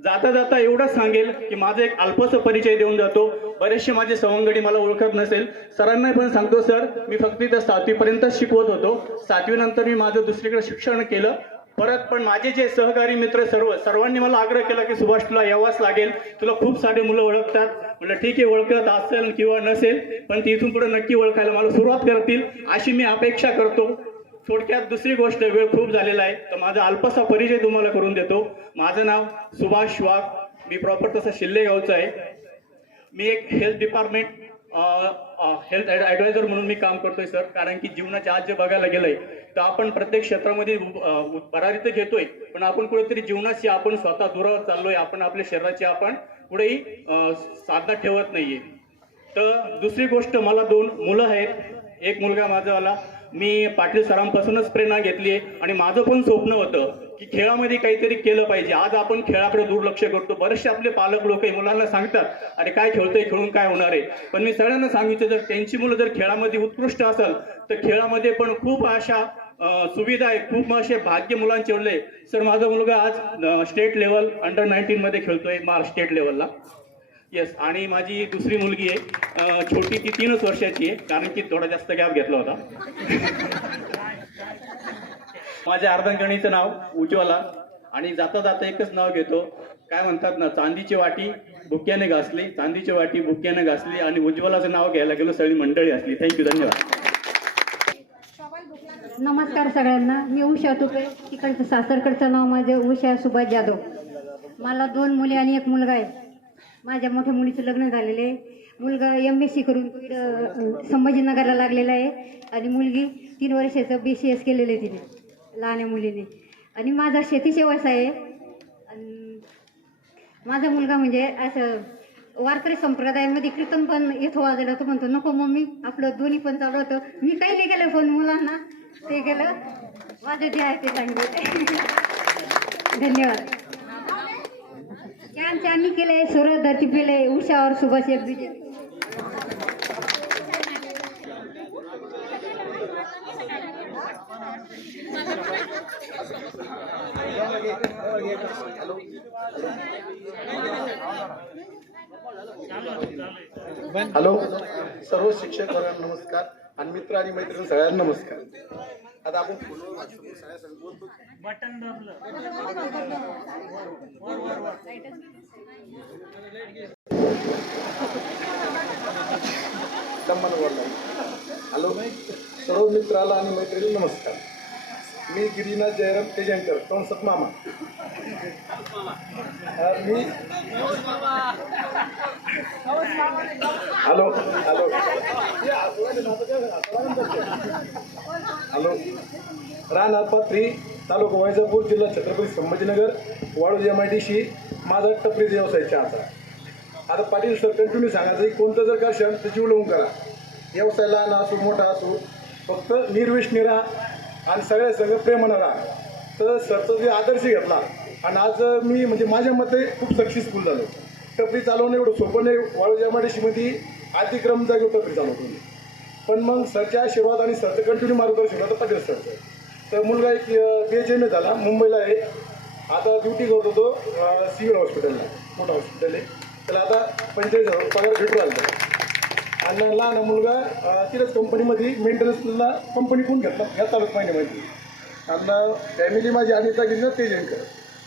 जाता जाता एवढंच सांगेल की माझा एक अल्पसा परिचय देऊन जातो. बरेचसे माझे सवंगडी मला ओळखत नसेल, सरांना पण सांगतो सर, मी फक्त इथं 7वी पर्यंत शिकवत होतो. 7वी नंतर मी माझं दुसरीकडे शिक्षण केलं परत. पण माझे जे सहकारी मित्र सर्वांनी मला आग्रह केला की सुभाष तुला यावंच लागेल, तुला खूप सारे मुलं ओळखतात. म्हटलं ठीक आहे, ओळखत असेल किंवा नसेल पण ती इथून पुढे नक्की ओळखायला मला सुरुवात करतील अशी मी अपेक्षा करतो. थोडक्यात दुसरी गोष्ट, वेळ खूप झालेला आहे तर माझा अल्पसा परिचय तुम्हाला करून देतो. माझं नाव सुभाष वाघ, मी प्रॉपर तसं शिल्ले गावचं आहे. मी एक हेल्थ डिपार्टमेंट हेल्थ ॲडवायझर म्हणून मी काम करतोय सर. कारण की जीवनाच्या आज जे बघायला गेलंय तर आपण प्रत्येक क्षेत्रामध्ये भरारी तर घेतोय पण आपण कुठेतरी जीवनाशी आपण स्वतः दुरावर चाललोय. आपण आपल्या शरीराची आपण कुठेही साधना ठेवत नाहीये. तर दुसरी गोष्ट, मला 2 मुलं आहेत. एक मुलगा माझावाला, मी पाटील सरांपासूनच प्रेरणा घेतली आहे आणि माझं पण स्वप्न होतं की खेळामध्ये काहीतरी केलं पाहिजे. आज आपण खेळाकडे दुर्लक्ष करतो. बरेचसे आपले पालक लोक मुलांना सांगतात अरे काय खेळतोय, खेळून काय होणार आहे. पण मी सगळ्यांना सांगितलं जर त्यांची मुलं जर खेळामध्ये उत्कृष्ट असेल तर खेळामध्ये पण खूप अशा सुविधा आहे, खूप असे भाग्य मुलांचे उरले. सर माझा मुलगा आज स्टेट लेवल अंडर 19 मध्ये खेळतोय, महाराष्ट्र स्टेट लेवलला. येस. आणि माझी दुसरी मुलगी आहे छोटी, ती 3 वर्षाची आहे कारण की थोडा जास्त गॅप घेतला होता. माझ्या अर्धांगिनीचं नाव उज्ज्वला आणि जाता जाता एकच नाव घेतो. काय म्हणतात ना, चांदीची वाटी बुक्याने घासली, चांदीची वाटी बुक्याने घासली आणि उज्ज्वलाचं नाव घ्यायला गेलो सगळी मंडळी असली. थँक्यू, धन्यवाद. नमस्कार सगळ्यांना. मी उषा तुपे, तिकडचं सासरकडचं नाव माझं उषा सुभाष जाधव. मला 2 मुली आणि 1 मुलगा आहे. माझ्या मोठ्या मुलीचं लग्न झालेलं आहे. मुलगा MSc करून संभाजीनगरला लागलेला आहे आणि मुलगी 3 वर्षाचं BCS केलेलं आहे तिने, लहान्या मुलीने. आणि माझा शेतीचे व्यवसाय आहे. आणि माझा मुलगा म्हणजे असं वारकरी संप्रदायामध्ये कीर्तन पण येतो वाजायला. तो म्हणतो नको मम्मी, आपलं दोन्ही पण चालू होतं. मी काही नाही केलं पण मुलांना ते केलं. माझं जे आहे ते सांगितलं. धन्यवाद. छान छान केले, सुरत धरती पेले, उषा और सुभाष एक बीजे. हॅलो, सर्व शिक्षक वर्गांना नमस्कार आणि मित्र आणि मैत्रिणी सगळ्यांना नमस्कार. आता आपण बटन दाबलं. हॅलो, सर्व मित्राला आणि मैत्रिणी नमस्कार. मी गिरीनाथ जयराम तेजंकर, कंसत मामा. मी हॅलो हॅलो हॅलो राहणार पाथरी, तालुका वैजापूर, जिल्हा छत्रपती संभाजीनगर, वाळूज MIDC. माझा टपरी व्यवसाय चहाचा. आता पाटील सर कंटिन्यू सांगायचं की कोणतं जर का क्षण तर जीव लावून करा. व्यवसाय लहान असो मोठा असो, फक्त निर्विष्णी राहा आणि सगळ्या सगळं प्रेमानं राहा. तर सरचं जे आदर्श घेतला आणि आज मी म्हणजे माझ्या मते खूप सक्सेसफुल झालो. टपरी चालवणं एवढं सोपं नाही. वाळूज MIDCमध्ये अतिक्रम जागेवर टपरी चालवतो मी. पण मग सरच्या आशीर्वाद आणि सरचं कंटिन्यू मार्गदर्शन होतं पाटील सरचं. तर मुलगा एक BHMA झाला, मुंबईला आहे. आता ड्युटी करतो तो सिव्हिल हॉस्पिटलला, मोठं हॉस्पिटल आहे. त्याला आता 45,000 पगार भेटू राहिला. आणि लहान मुलगा तिथेच कंपनीमध्ये मेंटेनन्सला कंपनीकडून घेतला चालूच महिन्यामध्ये. आणि फॅमिली माझी अनिता गिरणार तेजनकर,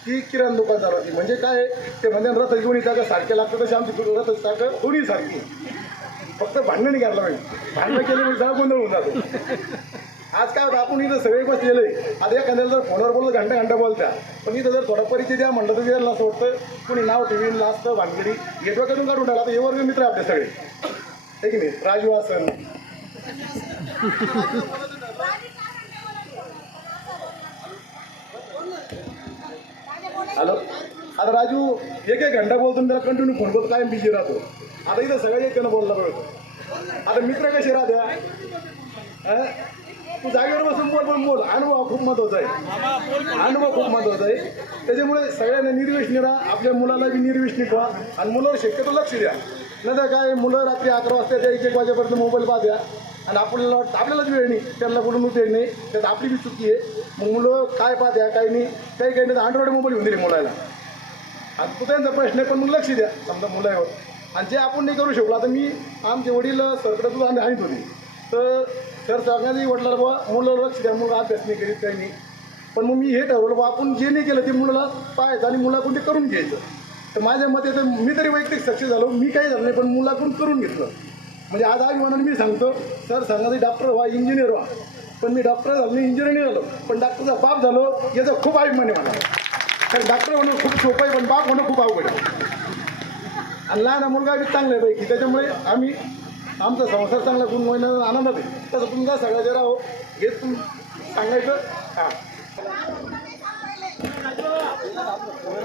ती किराणा दुकान चालवती. म्हणजे काय ते म्हणजे रथ दोन्ही जागा सारखे लागतं, तसे आमची रथ सारखं दोन्ही सारखी. फक्त भांडणं नाही घातलं पाहिजे, भांडणं केली म्हणजे सगळा गोंधळ होऊन जातो. आज काय होतं, आपण इथं सगळे बसलेलं आहे. आता एखाद्याला जर फोनवर बोललं घंटा बोलत्या, पण इथं जर थोडा परिचय द्या म्हणलं तर द्यायला असं वाटतं. कोणी नाव ठेवीन असतं भानगडी हे डोक्यातून काढून टाकलं. आता हे वर्ग मित्र आपले सगळे आहे की नाही. राजू आसन, हॅलो, आता राजू एक घंटा बोलतो त्याला कंटिन्यू फोन करतो, कायम बिझी राहतो. आता इथं सगळ्या एकट्यानं बोलला पाहिजे. आता मित्र कसे राहत्या, तू जागेवर बसून बोल. अनुभव खूप महत्वाचा आहे, अनुभव खूप महत्वाचा आहे. त्याच्यामुळे सगळ्यांना निर्व्यसनी राहा, आपल्या मुलाला बी निर्व्यसनी ठेवा आणि मुलावर शक्यतो लक्ष द्या. नाही तर काय, मुलं रात्री 11 वाजता त्या 1 वाजेपर्यंत मोबाईल पाहत्या आणि आपल्याला वाटतं आपल्यालाच वेळ नाही, त्यांना बोलून उपयोग नाही. त्यात आपली बी चुकी आहे. मग मुलं काय पाहत्या काही नाही, काही नाही तर अँड्रॉइड मोबाईल घेऊन दिले मुलाला. आणि तो त्यांचा प्रश्न आहे, पण मग लक्ष द्या समजा मुलावर. आणि जे आपण नाही करू शकलो, आता मी आमचे वडील सरकडे आम्ही आणत होते, तर सर सांगण्याची वडिलाला बाबा मुलं लक्ष द्या, मुलं अभ्यास नाही करीत काही नाही. पण मग मी हे ठरवलं बाबा आपण जे नाही केलं ते मुलाला पाहायचं आणि मुलाकडून ते करून घ्यायचं. तर माझ्या मते तर मी तरी वैयक्तिक सक्सेस झालो, मी काही झालं नाही पण मुलाकडून करून घेतलं. म्हणजे आज अभिमानाने मी सांगतो, सर सांगायचं डॉक्टर व्हा, इंजिनियर व्हा. पण मी डॉक्टर झालो नाही, इंजिनियर नाही झालो, पण डॉक्टरचा बाप झालो याचा खूप अभिमान आहे मला. कारण डॉक्टर होणं खूप सोपं आहे, पण बाप होणं खूप अवघड आहे. आणि लहान मुलगा बी चांगला आहे पैकी, त्याच्यामुळे आम्ही आमचा संसार चांगला गुण महिन्याला आनंदात आहे. तसं तुमचा सगळ्या जरा हो हेच सांगायचं. हां,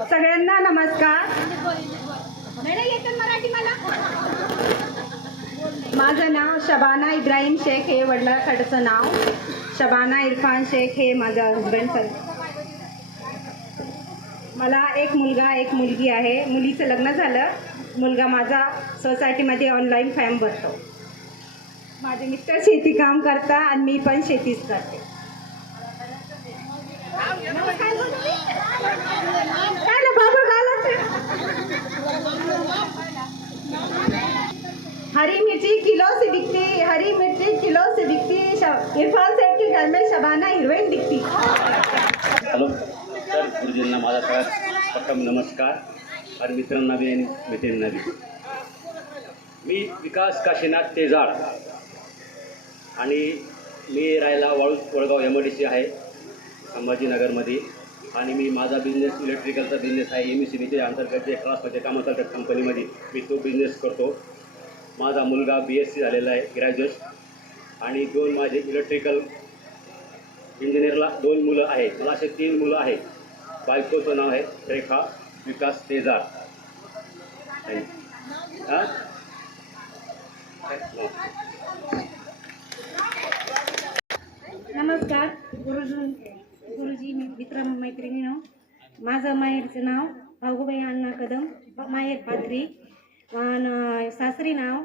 सगळ्यांना नमस्कार. माझं नाव शबाना इब्राहिम शेख हे वडिलांकडचं नाव. शबाना इरफान शेख हे माझं हजबंडचं. मला एक मुलगा एक मुलगी आहे. मुलीचं लग्न झालं. मुलगा माझा सोसायटीमध्ये ऑनलाईन फॉर्म भरतो. माझे मिस्टर शेती काम करता आणि मी पण शेतीच करते. हरी मिर्ची किलो से बिकती, हरी मिर्ची किलो से बिकती. इरफान सेठ के घर में शबाना हीरोइन दिखती. हॅलो सर, गुरुजींना माझा प्रथम नमस्कार आणि मित्रांना बी आणि मैत्रिणींना बी. मी विकास काशीनाथ तेजाळ आणि मी राहायला वडगाव MIDC आहे संभाजीनगरमध्ये. आणि मी माझा बिझनेस इलेक्ट्रिकलचा बिझनेस आहे. MSCBच्या अंतर्गत जे क्लासमध्ये काम चालतात कंपनीमध्ये मी तो बिझनेस करतो. माझा मुलगा BSc झालेला आहे ग्रॅज्युएट आणि 2 माझे इलेक्ट्रिकल इंजिनियरला 2 मुलं आहेत. मला असे 3 मुलं आहेत. बायकोचं नाव आहे रेखा विकास तेजाळ. नमस्कार गुरुजी मित्र मैत्रिणींनो. माझं माहेरचं नाव भाऊबाई अण्णा कदम, माहेर पाथरी. आणि सासरी नाव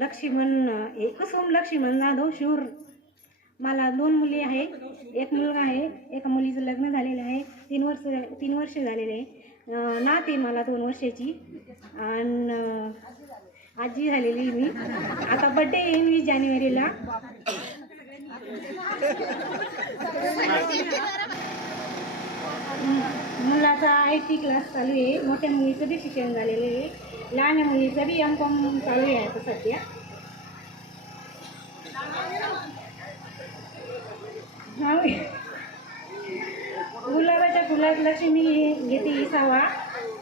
लक्ष्मण कुसुम लक्ष्मण जाधव शिवर. मला 2 मुली आहेत, एक मुलगा आहे. एका मुलीचं लग्न झालेलं आहे, 3 वर्ष झालेले आहे. नात आहे मला 2 वर्षाची. आणि आजी झालेली मी. आता बड्डे येईन 20 जानेवारीला. मुलाचा IT क्लास चालू आहे. मोठ्या मुलीचं बी शिक्षण झालेलं आहे. लहान मुलीचं बी M.Com चालू आहे आता सध्या. गुलाबाच्या फुलात लक्ष्मी घेते इसावा.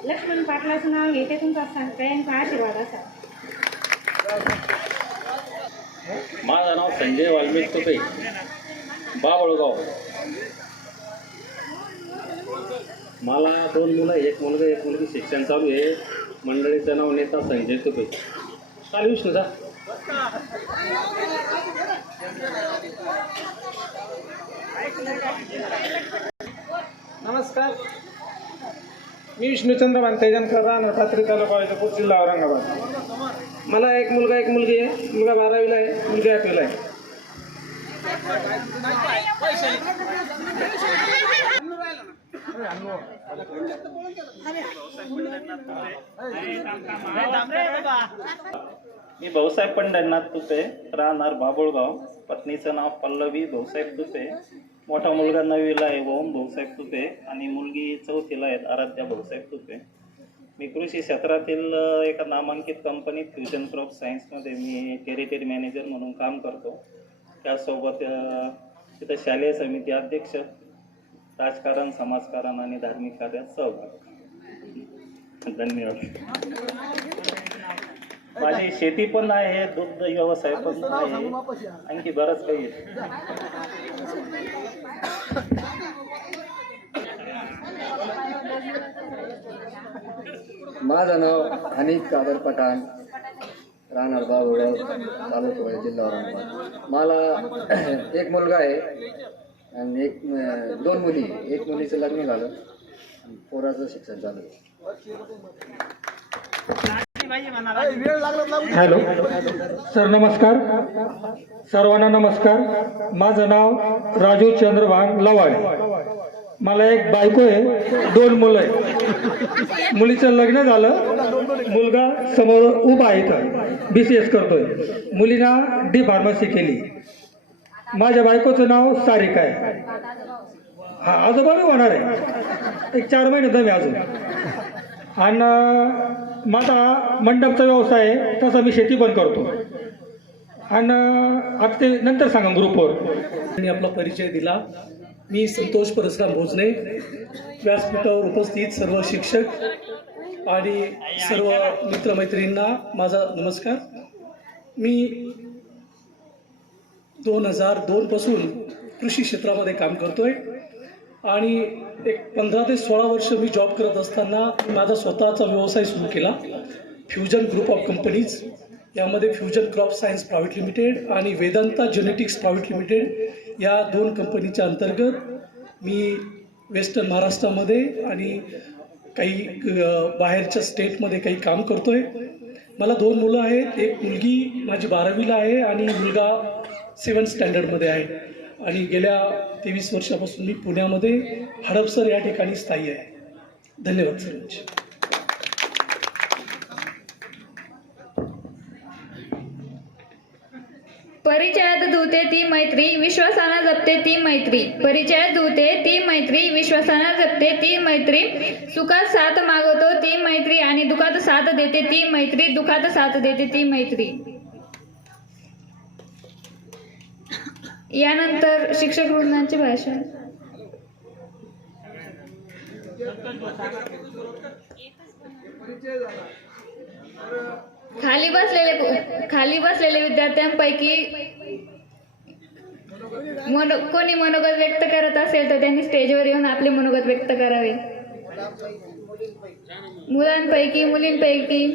लक्ष्मण पाटलाचं नाव घेते. तुमचा सगळ्यांचा आशीर्वाद असा. माझं नाव संजय वाल्मिक तुपे, बाबळगाव. मला 2 मुलं, एक मुलगा एक मुलगी. शिक्षण चालू आहे. मंडळीचं नाव नेता संजय तुपे. चालू विष्णू सर. नमस्कार, मी विष्णुचंद्र तेजनकर, राहणार पाथरी, तालुका वैजापूर, जिल्हा औरंगाबाद. मला एक मुलगा एक मुलगी आहे. मुलगा 12वीला आहे, मुलगी 8वीला आहे. मी भाऊसाहेब पंढरनाथ तुपे, राहणार बाबुळगाव. पत्नीचं नाव पल्लवी भाऊसाहेब तुपे. मोठा मुलगा 9वीला आहे ओम भाऊसाहेब तुपे आणि मुलगी 4थीला आहेत आराध्या भाऊसाहेब तुपे. मी कृषी क्षेत्रातील एका नामांकित कंपनीत फ्युजन क्रॉप सायन्समध्ये मी टेरिटरी मॅनेजर म्हणून काम करतो. त्यासोबत तिथं शालेय समिती अध्यक्ष, राजकारण, समाजकारण आणि धार्मिक कार्यात सहभाग. धन्यवाद. माझी शेती पण आहे, दुग्ध व्यवसाय पण आहे, आणखी बरंच काही आहे. माझं नाव हनीफ कादर पठाण, राहणार बाबुळगाव, तालुका वाई, जिल्हा औरंगाबाद. मला एक मुलगा आहे आणि दोन मुली. एक मुलीचं लग्न झालं आणि पोराचं शिक्षण चालू आहे. हॅलो सर, नमस्कार. सर्वांना नमस्कार. माझं नाव राजू चंद्रभान लवाडे. मला एक बायको आहे, 2 मुलं आहे. मुलीचं लग्न झालं, मुलगा समोर उभा आहे, इथं BCS करतोय. मुलीना D फार्मसी केली. माझ्या बायकोचं नाव सारिका आहे. हा, आजोबा मी होणार आहे, एक 4 महिने दमे अजून. आणि माझा मंडपचा व्यवसाय आहे, तसा मी शेती पण करतो. आणि आता ते नंतर सांगा ग्रुपवर. आणि आपला परिचय दिला. मी संतोष परसराम भोजने. व्यासपीठावर उपस्थित सर्व शिक्षक आणि सर्व मित्रमैत्रिणींना माझा नमस्कार. मी 2002 पासून कृषी क्षेत्रामध्ये काम करतोय आणि एक 15 ते 16 वर्ष मी जॉब करत असताना माझा स्वतःचा व्यवसाय सुरू केला, फ्युजन ग्रुप ऑफ कंपनीज. यामध्ये fusion crop science private limited आणि वेदांता जेनेटिक्स प्रायव्हेट लिमिटेड या 2 कंपनीच्या अंतर्गत मी वेस्टर्न महाराष्ट्रामध्ये आणि काही बाहेरच्या स्टेटमध्ये काही काम करतोय. मला 2 मुलं आहेत. एक मुलगी माझी 12वीला आहे आणि मुलगा 7th स्टँडर्डमध्ये आहे. आणि गेल्या 23 वर्षापासून मी पुण्यामध्ये हडपसर या ठिकाणी स्थायी आहे. धन्यवाद सर्वांचे. परिचयात धुते ती मैत्री, विश्वासानं जपते ती मैत्री. परिचयात धुते ती मैत्री, विश्वासानं जपते ती मैत्री. सुखात साथ मागवतो ती मैत्री आणि दुखात साथ देते ती मैत्री. दुखात साथ देते ती मैत्री. यानंतर शिक्षक वृंदांचे भाषण. खाली बसलेले विद्यार्थ्यांपैकी कोणी मनोगत व्यक्त करत असेल तर त्यांनी स्टेजवर येऊन आपले मनोगत व्यक्त करावे. मुलांपैकी, मुलींपैकी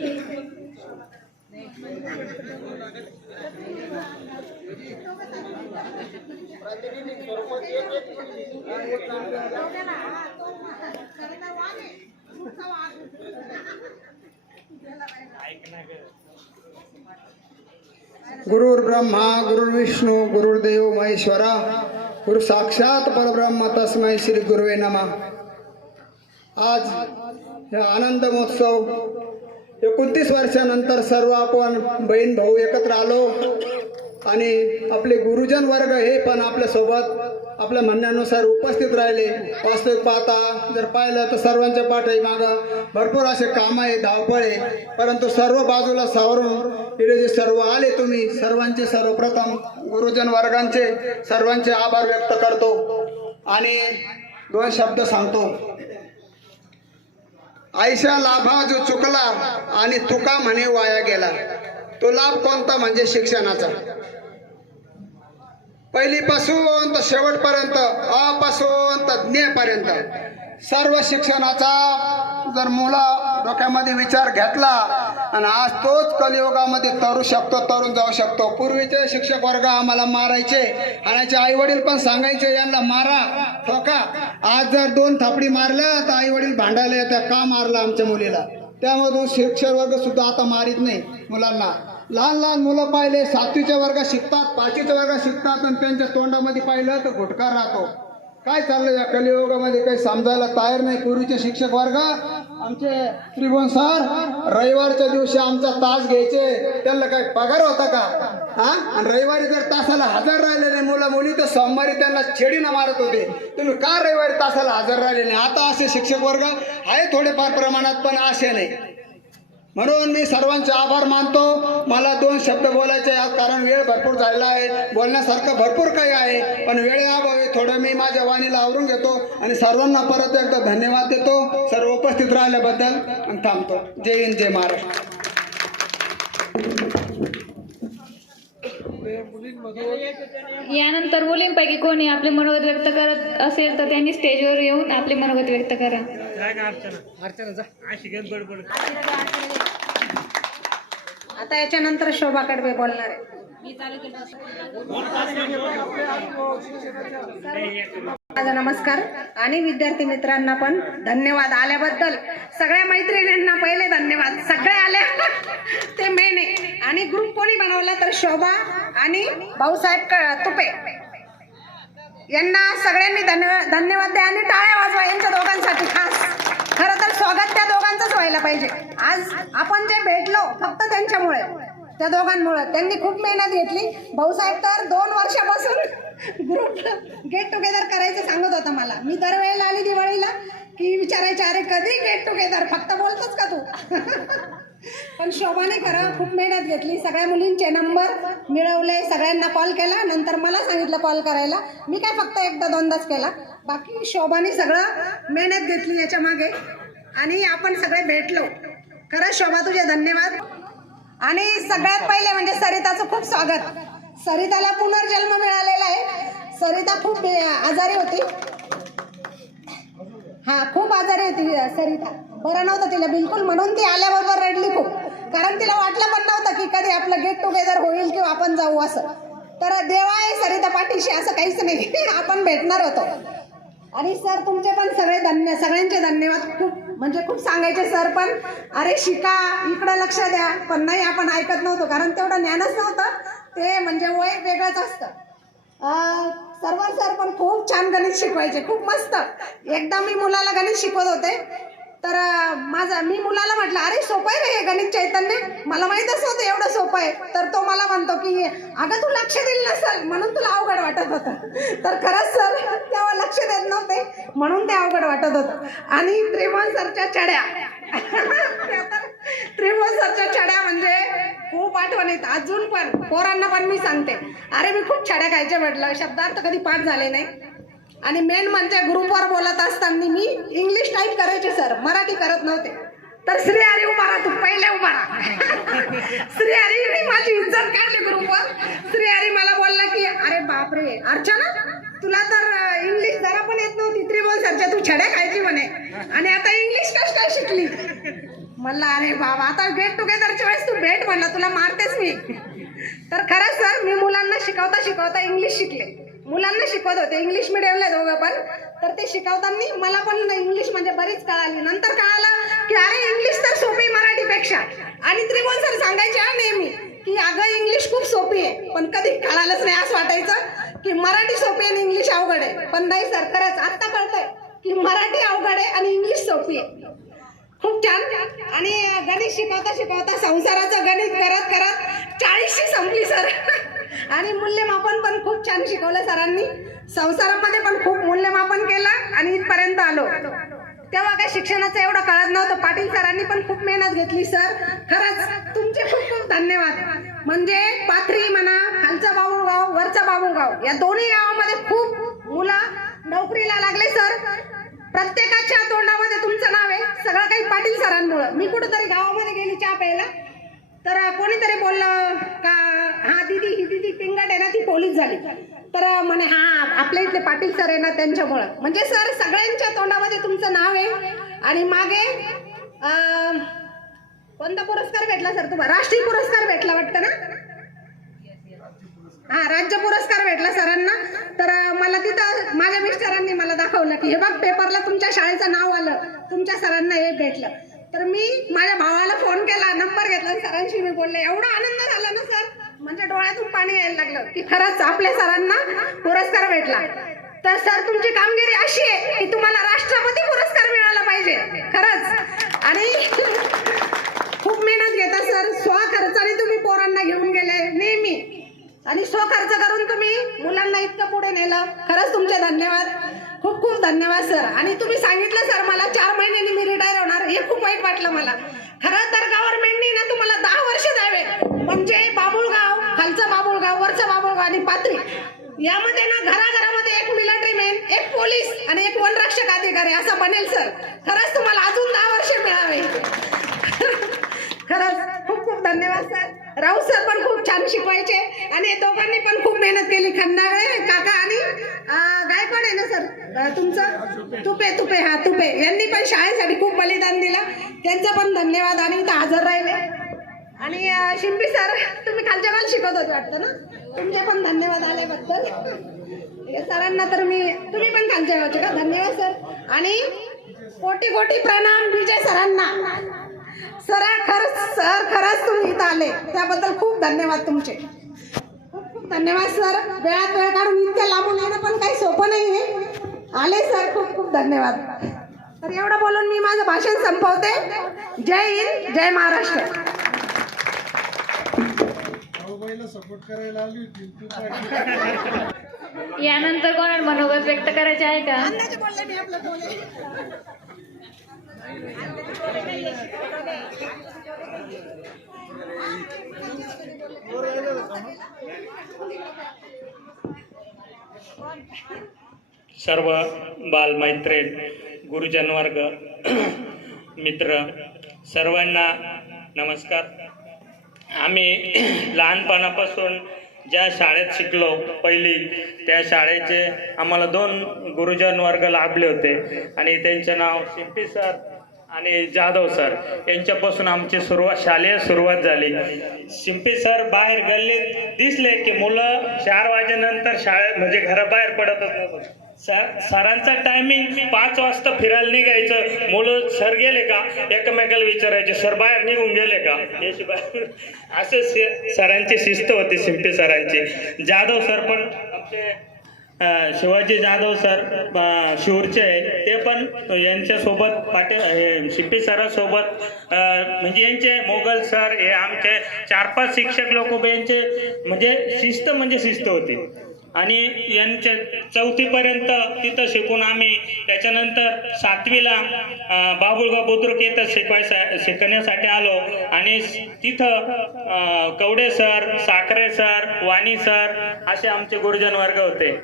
गुरुर् ब्रह्मा गुरुर्विष्णू गुरुर्देव महेश्वरा गुरु साक्षात परब्रह्म तस्मै श्री गुरुवे नमः. आज हा आनंद महोत्सव 29 वर्षानंतर सर्व आपण बहीण भाऊ एकत्र आलो आणि आपले गुरुजन वर्ग हे पण आपल्यासोबत आपल्या म्हणण्यानुसार उपस्थित राहिले. वास्तविक पाहता जर पाहिलं तर सर्वांच्या पाठी मागं भरपूर असे काम आहे, धावपळ आहे, परंतु सर्व बाजूला सावरून इथे जे सर्व आले तुम्ही सर्वांचे सर्वप्रथम गुरुजन वर्गांचे सर्वांचे आभार व्यक्त करतो आणि 2 शब्द सांगतो. आयशा लाभा जो चुकला आणि तुका म्हणे वाया गेला. तो लाभ कोणता म्हणजे शिक्षणाचा. पहिलीपासून तर शेवटपर्यंत, अ पासून तर ज्ञ पर्यंत सर्व शिक्षणाचा जर मुला डोक्यामध्ये विचार घेतला आणि आज तोच कलियुगामध्ये तरू शकतो, तरुण जाऊ शकतो. पूर्वीचे शिक्षक वर्ग आम्हाला मारायचे आणि आई वडील पण सांगायचे यांना मारा ठोका. आज जर 2 थापडी मारल्या तर आई वडील भांडायला येतात, का मारला आमच्या मुलीला. त्यामधून शिक्षक वर्ग सुद्धा आता मारित नाही मुलांना. लहान लहान मुलं पाहिले 7वीच्या वर्गात शिकतात, 5वीच्या वर्गात शिकतात आणि त्यांच्या तोंडामध्ये पाहिलं तर घुटका राहतो. काय चाललंय या कलियुगामध्ये काही समजायला तयार नाही. पूर्वीचे शिक्षक वर्ग आमचे त्रिभुवन सर रविवारच्या दिवशी आमचा तास घ्यायचे, त्यांना काही पगार होता का? हा, आणि रविवारी जर तासाला हजर राहिले नाही मुलं मुली तर सोमवारी त्यांना छेडीनं मारत होते. तुम्ही का रविवारी तासाला हजर राहिले नाही? आता असे शिक्षक वर्ग आहे थोडेफार प्रमाणात, पण असे नाही. म्हणून मी सर्वांचे आभार मानतो. मला 2 शब्द बोलायचे आहेत, कारण वेळ भरपूर झालेला आहे. बोलण्यासारखं भरपूर काही आहे, पण वेळेअभावी थोडं मी माझ्या वाणीला आवरून घेतो आणि सर्वांना परत एकदा धन्यवाद देतो सर्व उपस्थित राहिल्याबद्दल आणि थांबतो. जय हिंद, जय महाराष्ट्र. यानंतर मुलींपैकी कोणी आपले मनोगत व्यक्त करत असेल तर त्यांनी स्टेजवर येऊन आपले मनोगत व्यक्त करा. आता याच्यानंतर शोभा कडवे बोलणार आहे. माझा नमस्कार आणि विद्यार्थी मित्रांना पण धन्यवाद आल्याबद्दल. सगळ्या मैत्रिणींना पहिले धन्यवाद, सगळे आल्या ते मेन आहे. आणि ग्रुप कोणी बनवला तर शोभा आणि भाऊसाहेब तुपे यांना सगळ्यांनी धन्यवाद द्या आणि टाळ्या वाजवा यांच्या दोघांसाठी खास. खरं तर स्वागत त्या दोघांचंच व्हायला पाहिजे. आज आपण जे भेटलो फक्त त्यांच्यामुळे, त्या दोघांमुळे. त्यांनी खूप मेहनत घेतली. भाऊसाहेब तर 2 वर्षापासून ग्रुप गेट टुगेदर करायचं सांगत होता मला. मी दरवेळेला आली दिवाळीला की विचारायचे, अरे कधी गेट टुगेदर, फक्त बोलतोच का तू? पण शोभाने खरं खूप मेहनत घेतली. सगळ्या मुलींचे नंबर मिळवले, सगळ्यांना कॉल केला, नंतर मला सांगितलं कॉल करायला. मी काय फक्त 1-2दाच केला. बाकी शोभाने सगळं मेहनत घेतली याच्या मागे आणि आपण सगळे भेटलो. खरंच शोभा तुझे धन्यवाद. आणि सगळ्यात पहिले म्हणजे सरिताचं खूप स्वागत. सरिताला पुनर्जन्म मिळालेला आहे. सरिता खूप आजारी होती, खूप आजारी होती सरिता. बरं नव्हतं तिला बिलकुल, म्हणून ती आल्याबरोबर रडली खूप. कारण तिला वाटलं पण नव्हतं की कधी आपलं गेट टुगेदर होईल किंवा आपण जाऊ असं. तर देवा आहे सरिता पाठीशी, असं काहीच नाही. आपण भेटणार होतो. आणि सर तुमचे पण सगळ्यांचे धन्यवाद. खूप सांगायचे सर पण, अरे शिका, इकडं लक्ष द्या, पण नाही आपण ऐकत नव्हतो. कारण तेवढं ज्ञानच नव्हतं. ते म्हणजे वय वेगळंच असतं. सर्व सर पण खूप छान गणित शिकवायचे, खूप मस्त. एकदा मी मुलाला गणित शिकवत होते, तर मी मुलाला म्हटलं, अरे सोपं आहे रे हे गणित चैतन्य, मला माहीतच नव्हतं एवढं सोपं आहे. तर तो मला म्हणतो की अगं तू लक्ष दिलं नसेल म्हणून तुला अवघड वाटत होतं. तर खरंच सर तेव्हा लक्ष देत नव्हते म्हणून ते अवघड वाटत होतं. आणि त्रिभुवन सरच्या छड्या त्रिभुवन सरच्या छड्या म्हणजे खूप आठवण येत अजून पण. पोरांना पण मी सांगते, अरे मी खूप छड्या खायचे म्हटलं, शब्दार्थ कधी पाठ झाले नाही. आणि मेन म्हणजे ग्रुपवर बोलत असताना मी इंग्लिश टाईप करायचे सर, मराठी करत नव्हते. तर श्रीहरी उभा राहा, तू पहिले उभा राहा. श्रीहरी माझी इज्जत काढली ग्रुपवर. श्रीहरी मला बोलला की अरे बापरे अर्चना, तुला तर इंग्लिश जरा पण येत नव्हती, त्रिभुवन सरच्या तू छड्या खायची म्हणे, आणि आता इंग्लिश कशी काय शिकली? म्हणलं अरे बाबा, आता गेट टुगेदरच्या वेळेस तू भेट, म्हणलं तुला मारतेच मी. तर खरंच सर मी मुलांना शिकवता शिकवता इंग्लिश शिकले. मुलांना शिकवत होते, इंग्लिश मिडियमला दोघं पण. तर ते शिकवताना मला पण इंग्लिश म्हणजे बरीच कळाली. नंतर कळालं की अरे इंग्लिश तर सोपी मराठीपेक्षा. आणि त्रिभुवन सर सांगायचे नेहमी की अगं इंग्लिश खूप सोपी आहे, पण कधी कळालंच नाही. असं वाटायचं की मराठी सोपी आणि इंग्लिश अवघड आहे. पण नाही सर, खरंच आत्ता कळतंय की मराठी अवघड आहे आणि इंग्लिश सोपी आहे. खूप छान. आणि गणित शिकवता शिकवता संसाराचं गणित करत करत 40शी संपली सर. आणि मूल्यमापन पण खूप छान शिकवलं सरांनी. संसारामध्ये पण खूप मूल्यमापन केलं आणि इथपर्यंत आलो. तेव्हा काय शिक्षणाचं एवढं कळत नव्हतं. पाटील सरांनी पण खूप मेहनत घेतली सर. खरंच तुमचे खूप खूप धन्यवाद. म्हणजे पाथरी म्हणा, खालचं बाबुळगाव, वरचं बाबुळगाव, या दोन्ही गावामध्ये खूप मुलं नोकरीला लागले सर. प्रत्येकाच्या तोंडामध्ये तुमचं नाव आहे. सगळं काही पाटील सरांमुळं. मी कुठंतरी गावामध्ये गेली चहा प्यायला, तर कोणीतरी बोललं का दीदी ही दीदी पिंगट आहे ना, ती पोलीस झाली. तर म्हणे आपल्या इथले पाटील सर आहे ना त्यांच्यामुळं. म्हणजे सर सगळ्यांच्या तोंडामध्ये तुमचं नाव आहे. आणि मागे कोणता पुरस्कार भेटला सर तुम्हाला? राष्ट्रीय पुरस्कार भेटला वाटतं ना? राज्य पुरस्कार भेटला सरांना. तर मला तिथं माझ्या मिस्टरांनी मला दाखवलं की हे बघ पेपरला तुमच्या शाळेचं नाव आलं, तुमच्या सरांना हे भेटलं. तर मी माझ्या भावाला फोन केला, नंबर घेतला, सरांशी मी बोलले. एवढा आनंद झाला ना सर, म्हणजे डोळ्यातून पाणी यायला लागलं की खरंच आपल्या सरांना पुरस्कार भेटला. तर सर तुमची कामगिरी अशी आहे की तुम्हाला राष्ट्रपती पुरस्कार मिळाला पाहिजे खरंच. आणि खूप मेहनत घेता सर, स्वखर्चाने तुम्ही पोरांना घेऊन गेले नेहमी आणि स्वखर्च करून तुम्ही मुलांना इतकं पुढे नेलं. खरंच तुमचे धन्यवाद, खूप खूप धन्यवाद सर. आणि तुम्ही सांगितलं सर मला 4 महिन्यांनी मी रिटायर होणार, हे खूप वाईट वाटलं मला. खरं तर गव्हर्नमेंटनी ना तुम्हाला 10 वर्ष द्यावे, म्हणजे बाबुळगाव, खालचं बाबुळगाव, वरचं बाबुळगाव आणि पाथरी यामध्ये ना घराघरामध्ये एक मिलिटरी मॅन, एक पोलीस आणि एक वनरक्षक अधिकारी असा बनेल सर. खरंच तुम्हाला अजून 10 वर्ष मिळावे. खरंच खूप खूप धन्यवाद सर. राऊत सर पण खूप छान शिकवायचे आणि दोघांनी पण खूप मेहनत केली. खन्नागळे काका आणि गायकवाड आहे ना सर तुमचं, तुपे हा तुपे यांनी पण शाळेसाठी खूप बलिदान दिलं, त्यांचं पण धन्यवाद. आणि इथं हजर राहिले. आणि शिंपी सर तुम्ही खालच्या खाली शिकवत होते वाटतं ना, तुमचे पण धन्यवाद आल्याबद्दल. या सरांना तर तुम्ही पण खालच्या गावचे का, धन्यवाद सर. आणि कोटी कोटी प्रणाम विजय सरांना. खरंच तुम्ही इथं आले त्याबद्दल खूप धन्यवाद तुमचे, खूप खूप धन्यवाद सर. वेळात वेळ काढून इतक्या लांबून येणं पण काही सोपं नाही आहे. आले सर, खूप खूप धन्यवाद. तर एवढं बोलून मी माझं भाषण संपवते. जय हिंद, जय महाराष्ट्र. यानंतर कोणाला मनोगत व्यक्त करायचे आहे का? सर्व बालमैत्रीण, गुरुजन वर्ग, मित्र सर्वांना नमस्कार. आम्ही लहानपणापासून ज्या शाळेत शिकलो पहिली, त्या शाळेचे आम्हाला 2 गुरुजन वर्ग लाभले होते आणि त्यांचे नाव शिंपी सर आणि जाधव सर. यांच्यापासून आमची शालेय सुरुवात झाली. शिंपी सर बाहेर गल्लीत दिसले की मुलं 4 वाजेनंतर शाळेत म्हणजे घराबाहेर पडतच नव्हतं. सरांचा टायमिंग 5 वाजता फिरायला निघायचं. मुलं सर गेले का एकमेकाला विचारायचे, सर बाहेर निघून गेले का, असं सरांची शिस्त होती शिंपी सरांची. जाधव सर पण आमचे शिवाजी जाधव सर शिवरचे आहे, ते पण यांच्यासोबत शिंपी सरासोबत म्हणजे यांचे मोगल सर हे आमचे 4-5 शिक्षक लोक यांचे म्हणजे शिस्त होती. आणि यांच्या 4थी पर्यंत तिथं शिकून आम्ही त्याच्यानंतर 7वीला बाबुळगाव बुद्रुक इथं शिकण्यासाठी आलो. आणि तिथं कवडे सर, साखरे सर, वाणी सर असे आमचे गुरुजन वर्ग होते.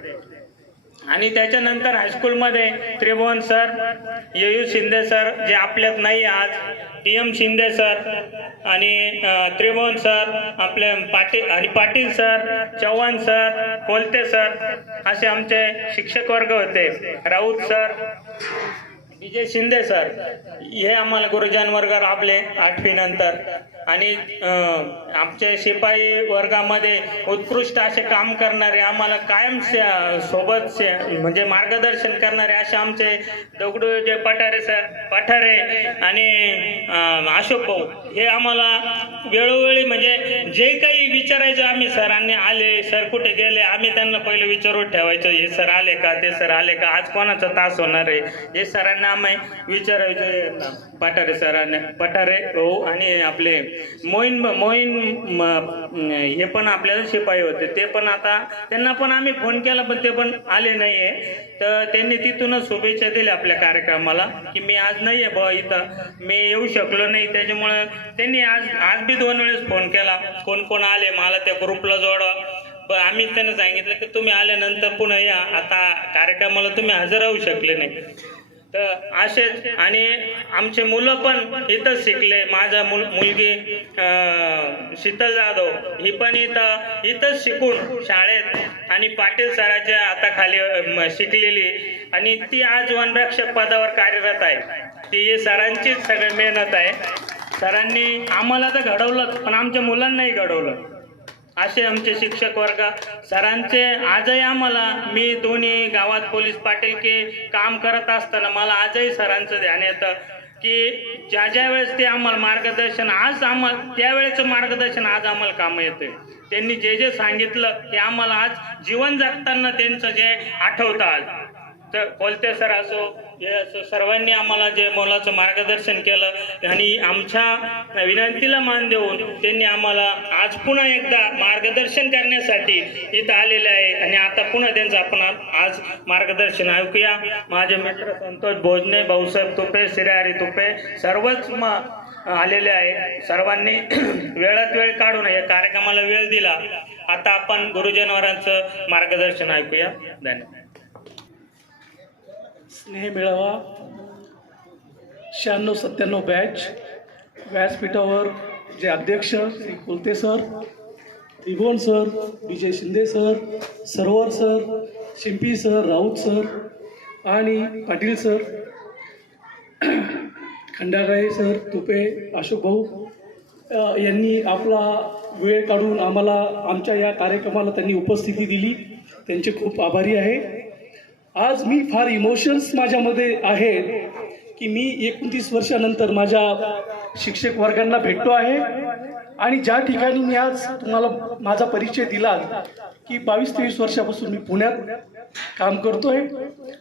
आणि त्याच्यानंतर हायस्कूलमध्ये त्रिभुवन सर, येयू शिंदे सर जे आपल्यात नाही आज, TM शिंदे सर आणि त्रिभुवन सर आपले Patil sir, Chavan sir, Kolte sir असे आमचे शिक्षक वर्ग होते. राऊत सर, विजय शिंदे सर हे आम्हाला गुरुजन वर्ग लाभले 8वी नंतर. आणि आमचे शिपाई वर्गामध्ये उत्कृष्ट असे काम करणारे, आम्हाला कायम सोबत म्हणजे मार्गदर्शन करणारे असे आमचे दगडूजे पठारे आणि अशोक भाऊ हे आम्हाला वेळोवेळी म्हणजे जे काही विचारायचं आम्ही, सरांनी आले, सर कुठे गेले, आम्ही त्यांना पहिले विचारून ठेवायचं, हे सर आले का, ते सर आले का, आज कोणाचा तास होणार आहे, हे सरांना आम्ही विचारायचं. पठारे भाऊ आणि आपले मोईन हे पण आपल्याला शिपाई होते, ते पण आता त्यांना पण आम्ही फोन केला पण ते पण आले नाहीये. तर त्यांनी तिथूनच शुभेच्छा दिल्या आपल्या कार्यक्रमाला की मी आज नाहीये बुवा इथं, मी येऊ शकलो नाही. त्याच्यामुळे त्यांनी आज बी 2 वेळेस फोन केला, कोण आले मला त्या ग्रुपला जोडवा. आम्ही त्यांना सांगितलं की तुम्ही आल्यानंतर पुन्हा या, आता कार्यक्रमाला तुम्ही हजर राहू शकले नाही. तर असेच आणि आमचे मुलं पण इथंच शिकले. माझा मुलगी शीतल जाधव ही पण इथंच शिकून शाळेत आणि पाटील सराच्या हाताखाली शिकलेली आणि ती आज वनरक्षक पदावर कार्यरत आहे. ती सरांचीच सगळी मेहनत आहे. सरांनी आम्हाला तर घडवलं पण आमच्या मुलांनाही घडवलं. असे आमचे शिक्षक वर्ग सरांचे आजही आम्हाला, मी दोन्ही गावात पोलीस पाटील के काम करत असताना मला आजही सरांचं ध्यान येतं. की ज्या वेळेस ते आम्हाला मार्गदर्शन त्यावेळेचं मार्गदर्शन आज आम्हाला कामं येतं. त्यांनी जे सांगितलं ते आम्हाला आज जीवन जगताना त्यांचं जे आठवतं आज. तर कोलते सर असो हे असो सर्वांनी आम्हाला जे मोलाचं मार्गदर्शन केलं आणि आमच्या विनंतीला मान देऊन त्यांनी आम्हाला आज पुन्हा एकदा मार्गदर्शन करण्यासाठी इथं आलेले आहे. आणि आता पुन्हा त्यांचं आपण आज मार्गदर्शन ऐकूया. माझे मित्र संतोष भोजने, भाऊसाहेब तुपे, श्रीहरी तुपे सर्वच आलेले आहे. सर्वांनी वेळात वेळ काढून या कार्यक्रमाला वेळ दिला. आता आपण गुरुजनवरांचं मार्गदर्शन ऐकूया. धन्यवाद. स्नेह मेळावा 96-97 बॅच व्यासपीठावर जे अध्यक्ष श्री कोलते सर, त्रिभुवन सर, विजय शिंदे सर, सरवर सर, शिंपी सर, राऊत सर आणि पाटील सर, खंडागळे सर, तुपे, अशोक भाऊ यांनी आपला वेळ काढून आम्हाला आमच्या या कार्यक्रमाला त्यांनी उपस्थिती दिली. त्यांचे खूप आभारी आहे. आज मी फार इमोशन्स माझ्यामध्ये आहेत की मी 29 वर्षानंतर माझ्या शिक्षक वर्गांना भेटतो आहे. आणि ज्या ठिकाणी मी आज तुम्हाला माझा परिचय दिला की 22-23 वर्षापासून मी पुण्यात काम करतोय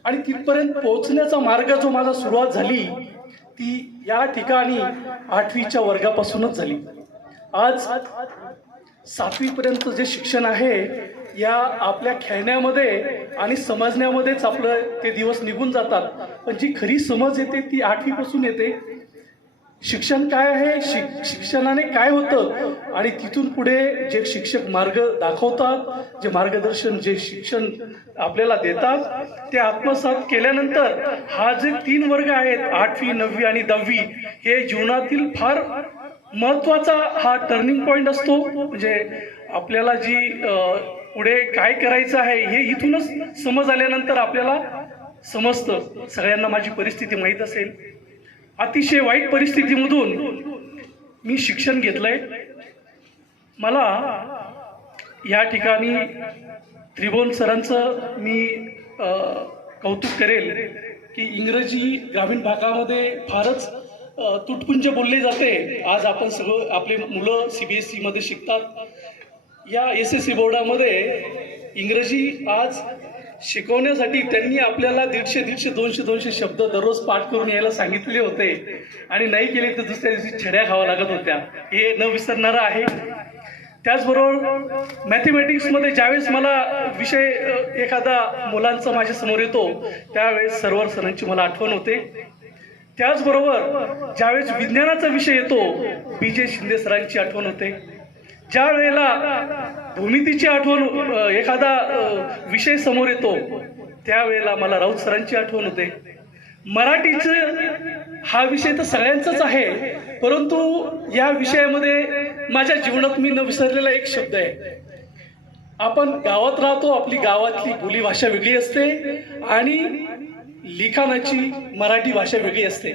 आणि तिथपर्यंत पोहोचण्याचा मार्ग जो माझा सुरुवात झाली ती या ठिकाणी 8वीच्या वर्गापासूनच झाली. आज 7वीपर्यंत जे शिक्षण आहे या आपल्या खेळण्यामध्ये आणि समजण्यामध्येच आपलं ते दिवस निघून जातात. पण जी खरी समज येते ती 8वीपासून येते. शिक्षण काय आहे, शिक्षणाने काय होतं आणि तिथून पुढे जे शिक्षक मार्ग दाखवतात, जे मार्गदर्शन, जे शिक्षण आपल्याला देतात ते आत्मसात केल्यानंतर हा जे 3 वर्ग आहेत 8वी, 9वी आणि 10वी हे जीवनातील फार महत्त्वाचा हा टर्निंग पॉईंट असतो. म्हणजे आपल्याला जी पुढे काय करायचं आहे हे इथूनच समज आल्यानंतर आपल्याला समजतं. सगळ्यांना माझी परिस्थिती माहीत असेल. अतिशय वाईट परिस्थितीमधून मी शिक्षण घेतलंय. मला या ठिकाणी त्रिभुवन सरांचं मी कौतुक करेल की इंग्रजी ग्रामीण भागामध्ये फारच तुटपुंज बोलले जाते. आज आपण सगळं आपले मुलं CBSE मध्ये शिकतात. या SSC बोर्डामध्ये इंग्रजी आज शिकवण्यासाठी त्यांनी आपल्याला 150, 200 शब्द दररोज पाठ करून यायला सांगितले होते आणि नाही केले तर दुसऱ्या दिवशी छड्या खावा लागत होत्या. हे न विसरणारं आहे. त्याचबरोबर मॅथमॅटिक्समध्ये ज्यावेळेस मला विषय एखादा मुलांचा माझ्यासमोर येतो त्यावेळेस सर्वर सरांची मला आठवण होते. त्याचबरोबर ज्यावेळेस विज्ञानाचा विषय येतो BJ शिंदे सरांची आठवण होते. ज्या वेळेला भूमितीची आठवण एखादा विषय समोर येतो त्यावेळेला मला राऊत सरांची आठवण होते. मराठीचं हा विषय तर सगळ्यांचाच आहे, परंतु या विषयामध्ये माझ्या जीवनात मी न विसरलेला एक शब्द आहे. आपण गावात राहतो, आपली गावातली बोलीभाषा वेगळी असते आणि लिखाणाची मराठी भाषा वेगळी असते.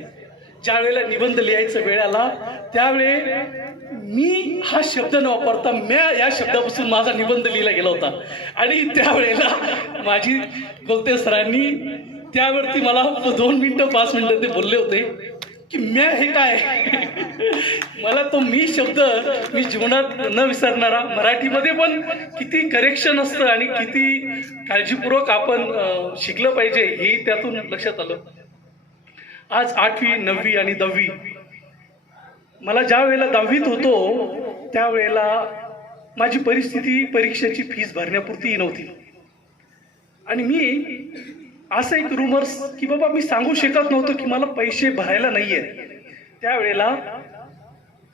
ज्या वेळेला निबंध लिहायचा वेळ आला त्यावेळे मी हा शब्द न वापरता म्या या शब्दापासून माझा निबंध लिहिला गेला होता. आणि त्यावेळेला माझी कोलते सरांनी त्यावरती मला 2 मिनिटं 5 मिनिटं ते बोलले होते की म्या हे काय. मला तो मी शब्द मी जीवनात न विसरणारा. मराठीमध्ये पण किती करेक्शन असतं आणि किती काळजीपूर्वक आपण शिकलं पाहिजे हेही त्यातून लक्षात आलं. आज 8वी, 9वी आणि 10वी मला ज्या वेळेला 10वीत होतो त्यावेळेला माझी परिस्थिती परीक्षेची फीस भरण्यापुरती नव्हती. आणि मी असं एक रुमर्स की बाबा मी सांगू शकत नव्हतो की मला पैसे भरायला नाही आहेत. त्यावेळेला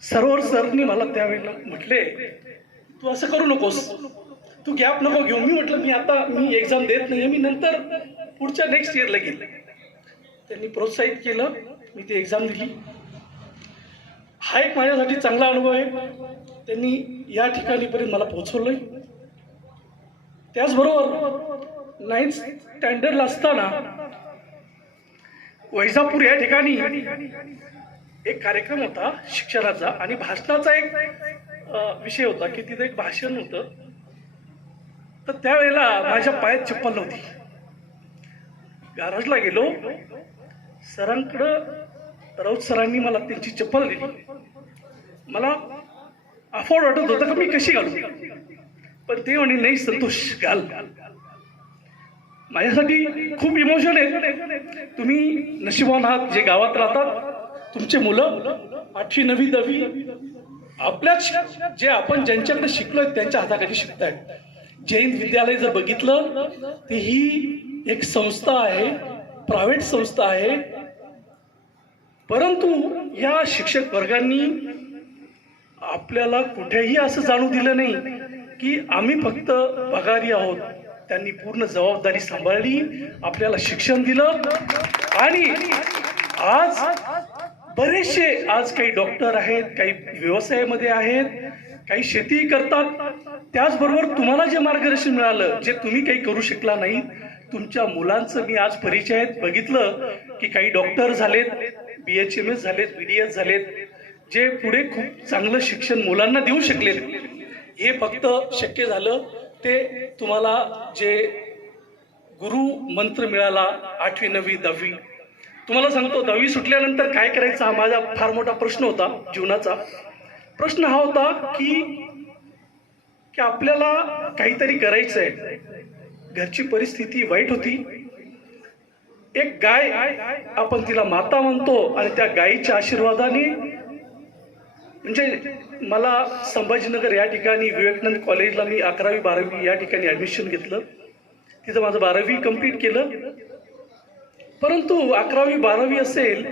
सरवर सरनी मला त्यावेळेला म्हटले तू असं करू नकोस, तू गॅप नको घेऊ. मी म्हटलं मी एक्झाम देत नाही, मी नंतर पुढच्या नेक्स्ट इयरला गेले. त्यांनी प्रोत्साहित केलं, मी ती एक्झाम दिली. हा एक माझ्यासाठी चांगला अनुभव आहे. त्यांनी या ठिकाणीपर्यंत मला पोहोचवलंय. त्याचबरोबर 9th स्टँडर्डला असताना वैजापूर या ठिकाणी एक कार्यक्रम होता शिक्षणाचा आणि भाषणाचा एक विषय होता की तिथं एक भाषण होतं. तर त्यावेळेला माझ्या पायात चप्पल नव्हती. गॅरेजला गेलो, सरांकडं राऊत सरांनी मला त्यांची चप्पल दिली. मला अफोर्ड वाटत होतं का मी कशी घालू, पण ते म्हणे नाही संतोष घाल. माझ्यासाठी खूप इमोशन आहे. तुम्ही नशिबवान आहात जे गावात राहतात, तुमचे मुलं 8वी 9वी 10वी आपल्याच जे आपण ज्यांच्याकडे शिकलोय त्यांच्या हाताखाली शिकतायत. जैन विद्यालय जर बघितलं तर ही एक संस्था आहे, प्रायव्हेट संस्था आहे, परंतु या शिक्षक वर्गांनी आपल्याला कुठेही असं जाणू दिलं नाही की आम्ही फक्त पगारी आहोत. त्यांनी पूर्ण जबाबदारी सांभाळली, आपल्याला शिक्षण दिलं. आणि आज बरेचसे आज काही डॉक्टर आहेत, काही व्यवसायामध्ये आहेत, काही शेती करतात. त्याचबरोबर तुम्हाला जे मार्गदर्शन मिळालं, जे तुम्ही काही करू शकला नाही, तुमच्या मुलांचं मी आज परिचयात बघितलं की काही डॉक्टर झालेत, BHMS झालेत, BDS झालेत, जे पुढे खूप चांगलं शिक्षण मुलांना देऊ शकलेत. हे फक्त शक्य झालं ते तुम्हाला जे गुरु मंत्र मिळाला 8वी 9वी 10वी. तुम्हाला सांगतो 10वी सुटल्यानंतर काय करायचं हा माझा फार मोठा प्रश्न होता. जीवनाचा प्रश्न हा होता की आपल्याला काहीतरी करायचं आहे. घरची परिस्थिती वाईट होती. एक गाय, आपण तिला माता म्हणतो, आणि त्या गायीच्या आशीर्वादाने म्हणजे मला संभाजीनगर या ठिकाणी विवेकानंद कॉलेजला मी 11वी 12वी या ठिकाणी ॲडमिशन घेतलं. तिथं माझं 12वी कंप्लीट केलं. परंतु 11वी 12वी असेल,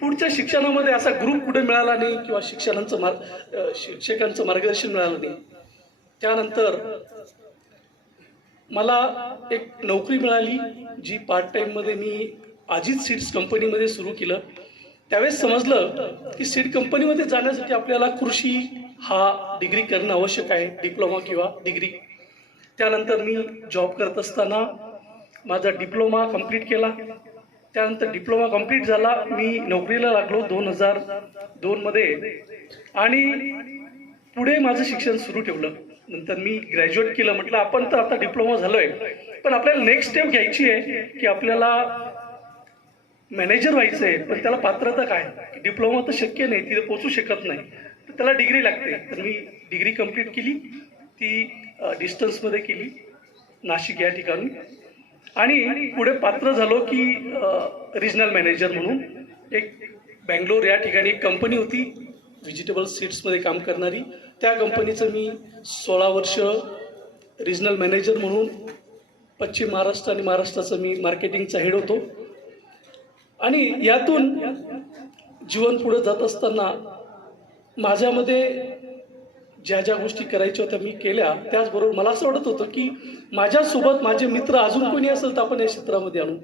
पुढच्या शिक्षणामध्ये असा ग्रुप कुठे मिळाला नाही किंवा शिक्षकांचं मार्गदर्शन मिळालं नाही. त्यानंतर मला एक नोकरी मिळाली जी पार्ट टाईममध्ये मी अजित सीड्स कंपनीमध्ये सुरू केलं. त्यावेळेस समजलं की सीड कंपनीमध्ये जाण्यासाठी आपल्याला कृषी हा डिग्री करणं आवश्यक आहे, डिप्लोमा किंवा डिग्री. त्यानंतर मी जॉब करत असताना माझा डिप्लोमा कंप्लीट केला. त्यानंतर डिप्लोमा कंप्लीट झाला, मी नोकरीला लागलो 2002 मध्ये, आणि पुढे माझं शिक्षण सुरू ठेवलं. नंतर मी ग्रॅज्युएट केलं. म्हटलं आपण तर आता डिप्लोमा झालोय, पण आपल्याला नेक्स्ट स्टेप घ्यायची आहे की आपल्याला मॅनेजर व्हायचं आहे. पण त्याला पात्रता काय, डिप्लोमा तर शक्य नाही, तिथे पोचू शकत नाही, तर त्याला डिग्री लागते. तर मी डिग्री कंप्लीट केली, ती डिस्टन्समध्ये केली नाशिक या ठिकाणी, आणि पुढे पात्र झालो की रिजनल मॅनेजर म्हणून. एक बँगलोर या ठिकाणी एक कंपनी होती व्हेजिटेबल सीड्समध्ये काम करणारी. त्या कंपनीचं मी 16 वर्ष रिजनल मॅनेजर म्हणून पश्चिम महाराष्ट्र आणि महाराष्ट्राचं मी मार्केटिंगचा हेड होतो. आणि यातून जीवन पुढे जात असताना माझ्यामध्ये ज्या ज्या गोष्टी करायच्या होत्या मी केल्या. त्याचबरोबर मला असं वाटत होतं की माझ्यासोबत माझे मित्र अजून कोणी असेल तर आपण या क्षेत्रामध्ये आणू.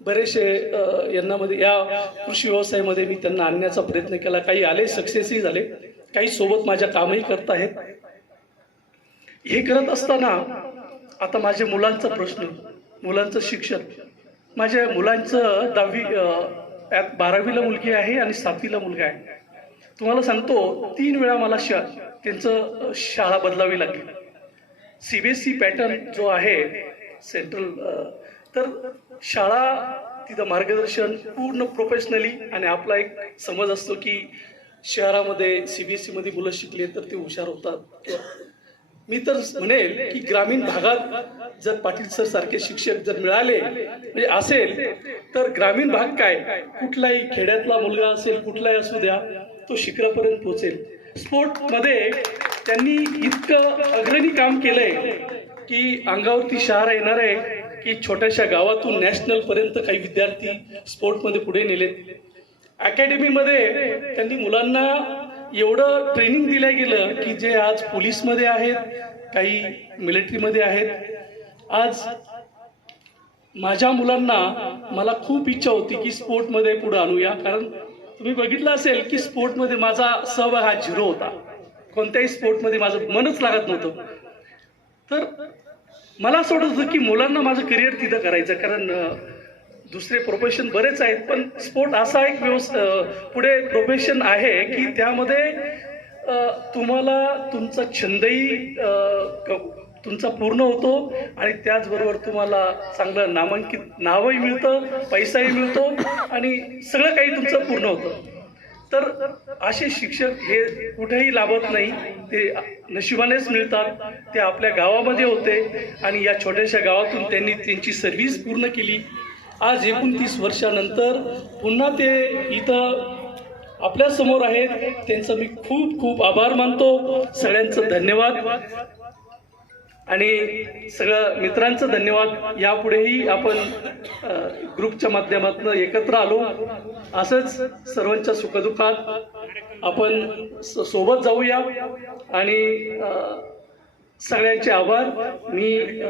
बरेचसे यांनामध्ये या कृषी व्यवसायामध्ये मी त्यांना आणण्याचा प्रयत्न केला. काही आले, सक्सेसही झाले, काही सोबत माझ्या कामही करत आहेत. हे करत असताना आता माझ्या मुलांचा प्रश्न, मुलांचं शिक्षण. माझ्या मुलांचं 12वीला मुलगी आहे आणि 7वीला मुलगा आहे. तुम्हाला सांगतो 3 वेळा मला त्यांचं शाळा बदलावी लागली. CBSE पॅटर्न जो आहे सेंट्रल, तर शाळा तिथं मार्गदर्शन पूर्ण प्रोफेशनली, आणि आपला एक समज असतो की शहरामध्ये CBSE मध्ये मुलं शिकले तर ते हुशार होतात. मी तर म्हणेल की ग्रामीण भागात जर पाटील सर सारखे शिक्षक जर मिळाले म्हणजे असेल तर ग्रामीण भाग काय, कुठलाही खेड्यातला मुलगा असेल, कुठलाही असू द्या, तो शिखरापर्यंत पोहोचेल. स्पोर्टमध्ये त्यांनी इतकं अग्रणी काम केलंय की अंगावरती शहर येणार आहे की छोट्याशा गावातून नॅशनलपर्यंत काही विद्यार्थी स्पोर्टमध्ये पुढे नेलेत. अकॅडमीमध्ये त्यांनी मुलांना एवढं ट्रेनिंग दिलं गेलं की जे आज पोलीसमध्ये आहेत, काही मिलिटरीमध्ये आहेत. आज माझ्या मुलांना मला खूप इच्छा होती की स्पोर्टमध्ये पुढे आणूया, कारण तुम्ही बघितलं असेल की स्पोर्टमध्ये माझा सहभाग हा 0 होता. कोणत्याही स्पोर्टमध्ये माझं मनच लागत नव्हतं. तर मला असं वाटत होतं की मुलांना माझं करिअर तिथं करायचं, कारण दुसरे प्रोफेशन बरेच आहेत, पण स्पोर्ट असा एक पुढे प्रोफेशन आहे की त्यामध्ये तुम्हाला तुमचा छंदही तुमचा पूर्ण होतो, आणि त्याचबरोबर तुम्हाला चांगलं नामांकित नावही मिळतं, पैसाही मिळतो, आणि सगळं काही तुमचं पूर्ण होतं. तर असे शिक्षक हे कुठेही लाभत नाही, ते नशिबानेच मिळतात. ते आपल्या गावामध्ये होते आणि या छोट्याशा गावातून त्यांनी त्यांची सर्व्हिस पूर्ण केली. आज 29 वर्षानंतर पुन्हा ते इथं आपल्या समोर आहेत. त्यांचं मी खूप खूप आभार मानतो. सगळ्यांचं धन्यवाद आणि सगळं मित्रांचं धन्यवाद. यापुढेही आपण ग्रुपच्या माध्यमातून एकत्र आलो, असंच सर्वांच्या सुखदुःखात आपण सोबत जाऊया. आणि सगळ्यांचे आभार. मी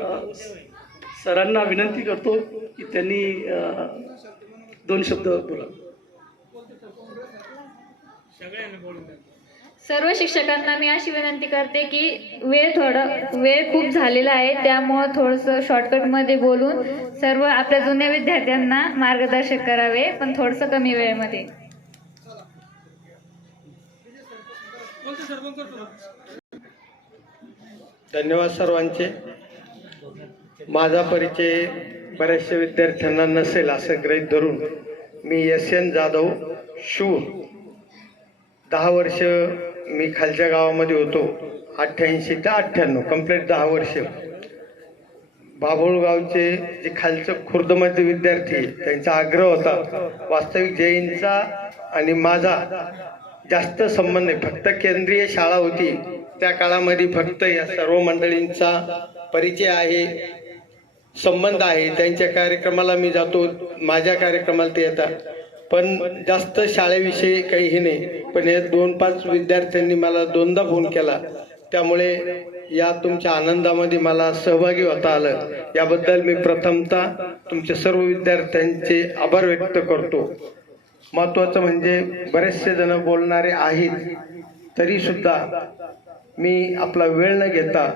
सरांना विनंती करतो की त्यांनी 2 शब्द बोला. सर्व शिक्षकांना मी अशी विनंती करते की वेळ खूप झालेला आहे, त्यामुळं थोडंसं शॉर्टकटमध्ये बोलून सर्व आपल्या जुन्या विद्यार्थ्यांना मार्गदर्शक करावे, पण थोडंसं कमी वेळेमध्ये. धन्यवाद सर्वांचे. माझा परिचय बऱ्याचशा विद्यार्थ्यांना नसेल असं गृहीत धरून मी SN जाधव शूर. 10 वर्ष मी खालच्या गावामध्ये होतो. 88 ते 98 कंप्लीट 10 वर्ष. बाभुळगावचे जे खालचं खुर्दमध्ये विद्यार्थी, त्यांचा आग्रह होता. वास्तविक जैनचा आणि माझा जास्त संबंध नाही, फक्त केंद्रीय शाळा होती त्या काळामध्ये, फक्त या सर्व मंडळींचा परिचय आहे, संबंध आहे. त्यांच्या कार्यक्रमाला मी जातो, माझ्या कार्यक्रमाला ते येतात, पण जास्त शाळेविषयी काही हे नाही. पण हे 2-5 विद्यार्थ्यांनी मला 2दा फोन केला, त्यामुळे या तुमच्या आनंदामध्ये मला सहभागी होता आलं. याबद्दल मी प्रथमतः तुमच्या सर्व विद्यार्थ्यांचे आभार व्यक्त करतो. महत्त्वाचं म्हणजे बरेचसे जण बोलणारे आहेत, तरीसुद्धा मी आपला वेळ न घेता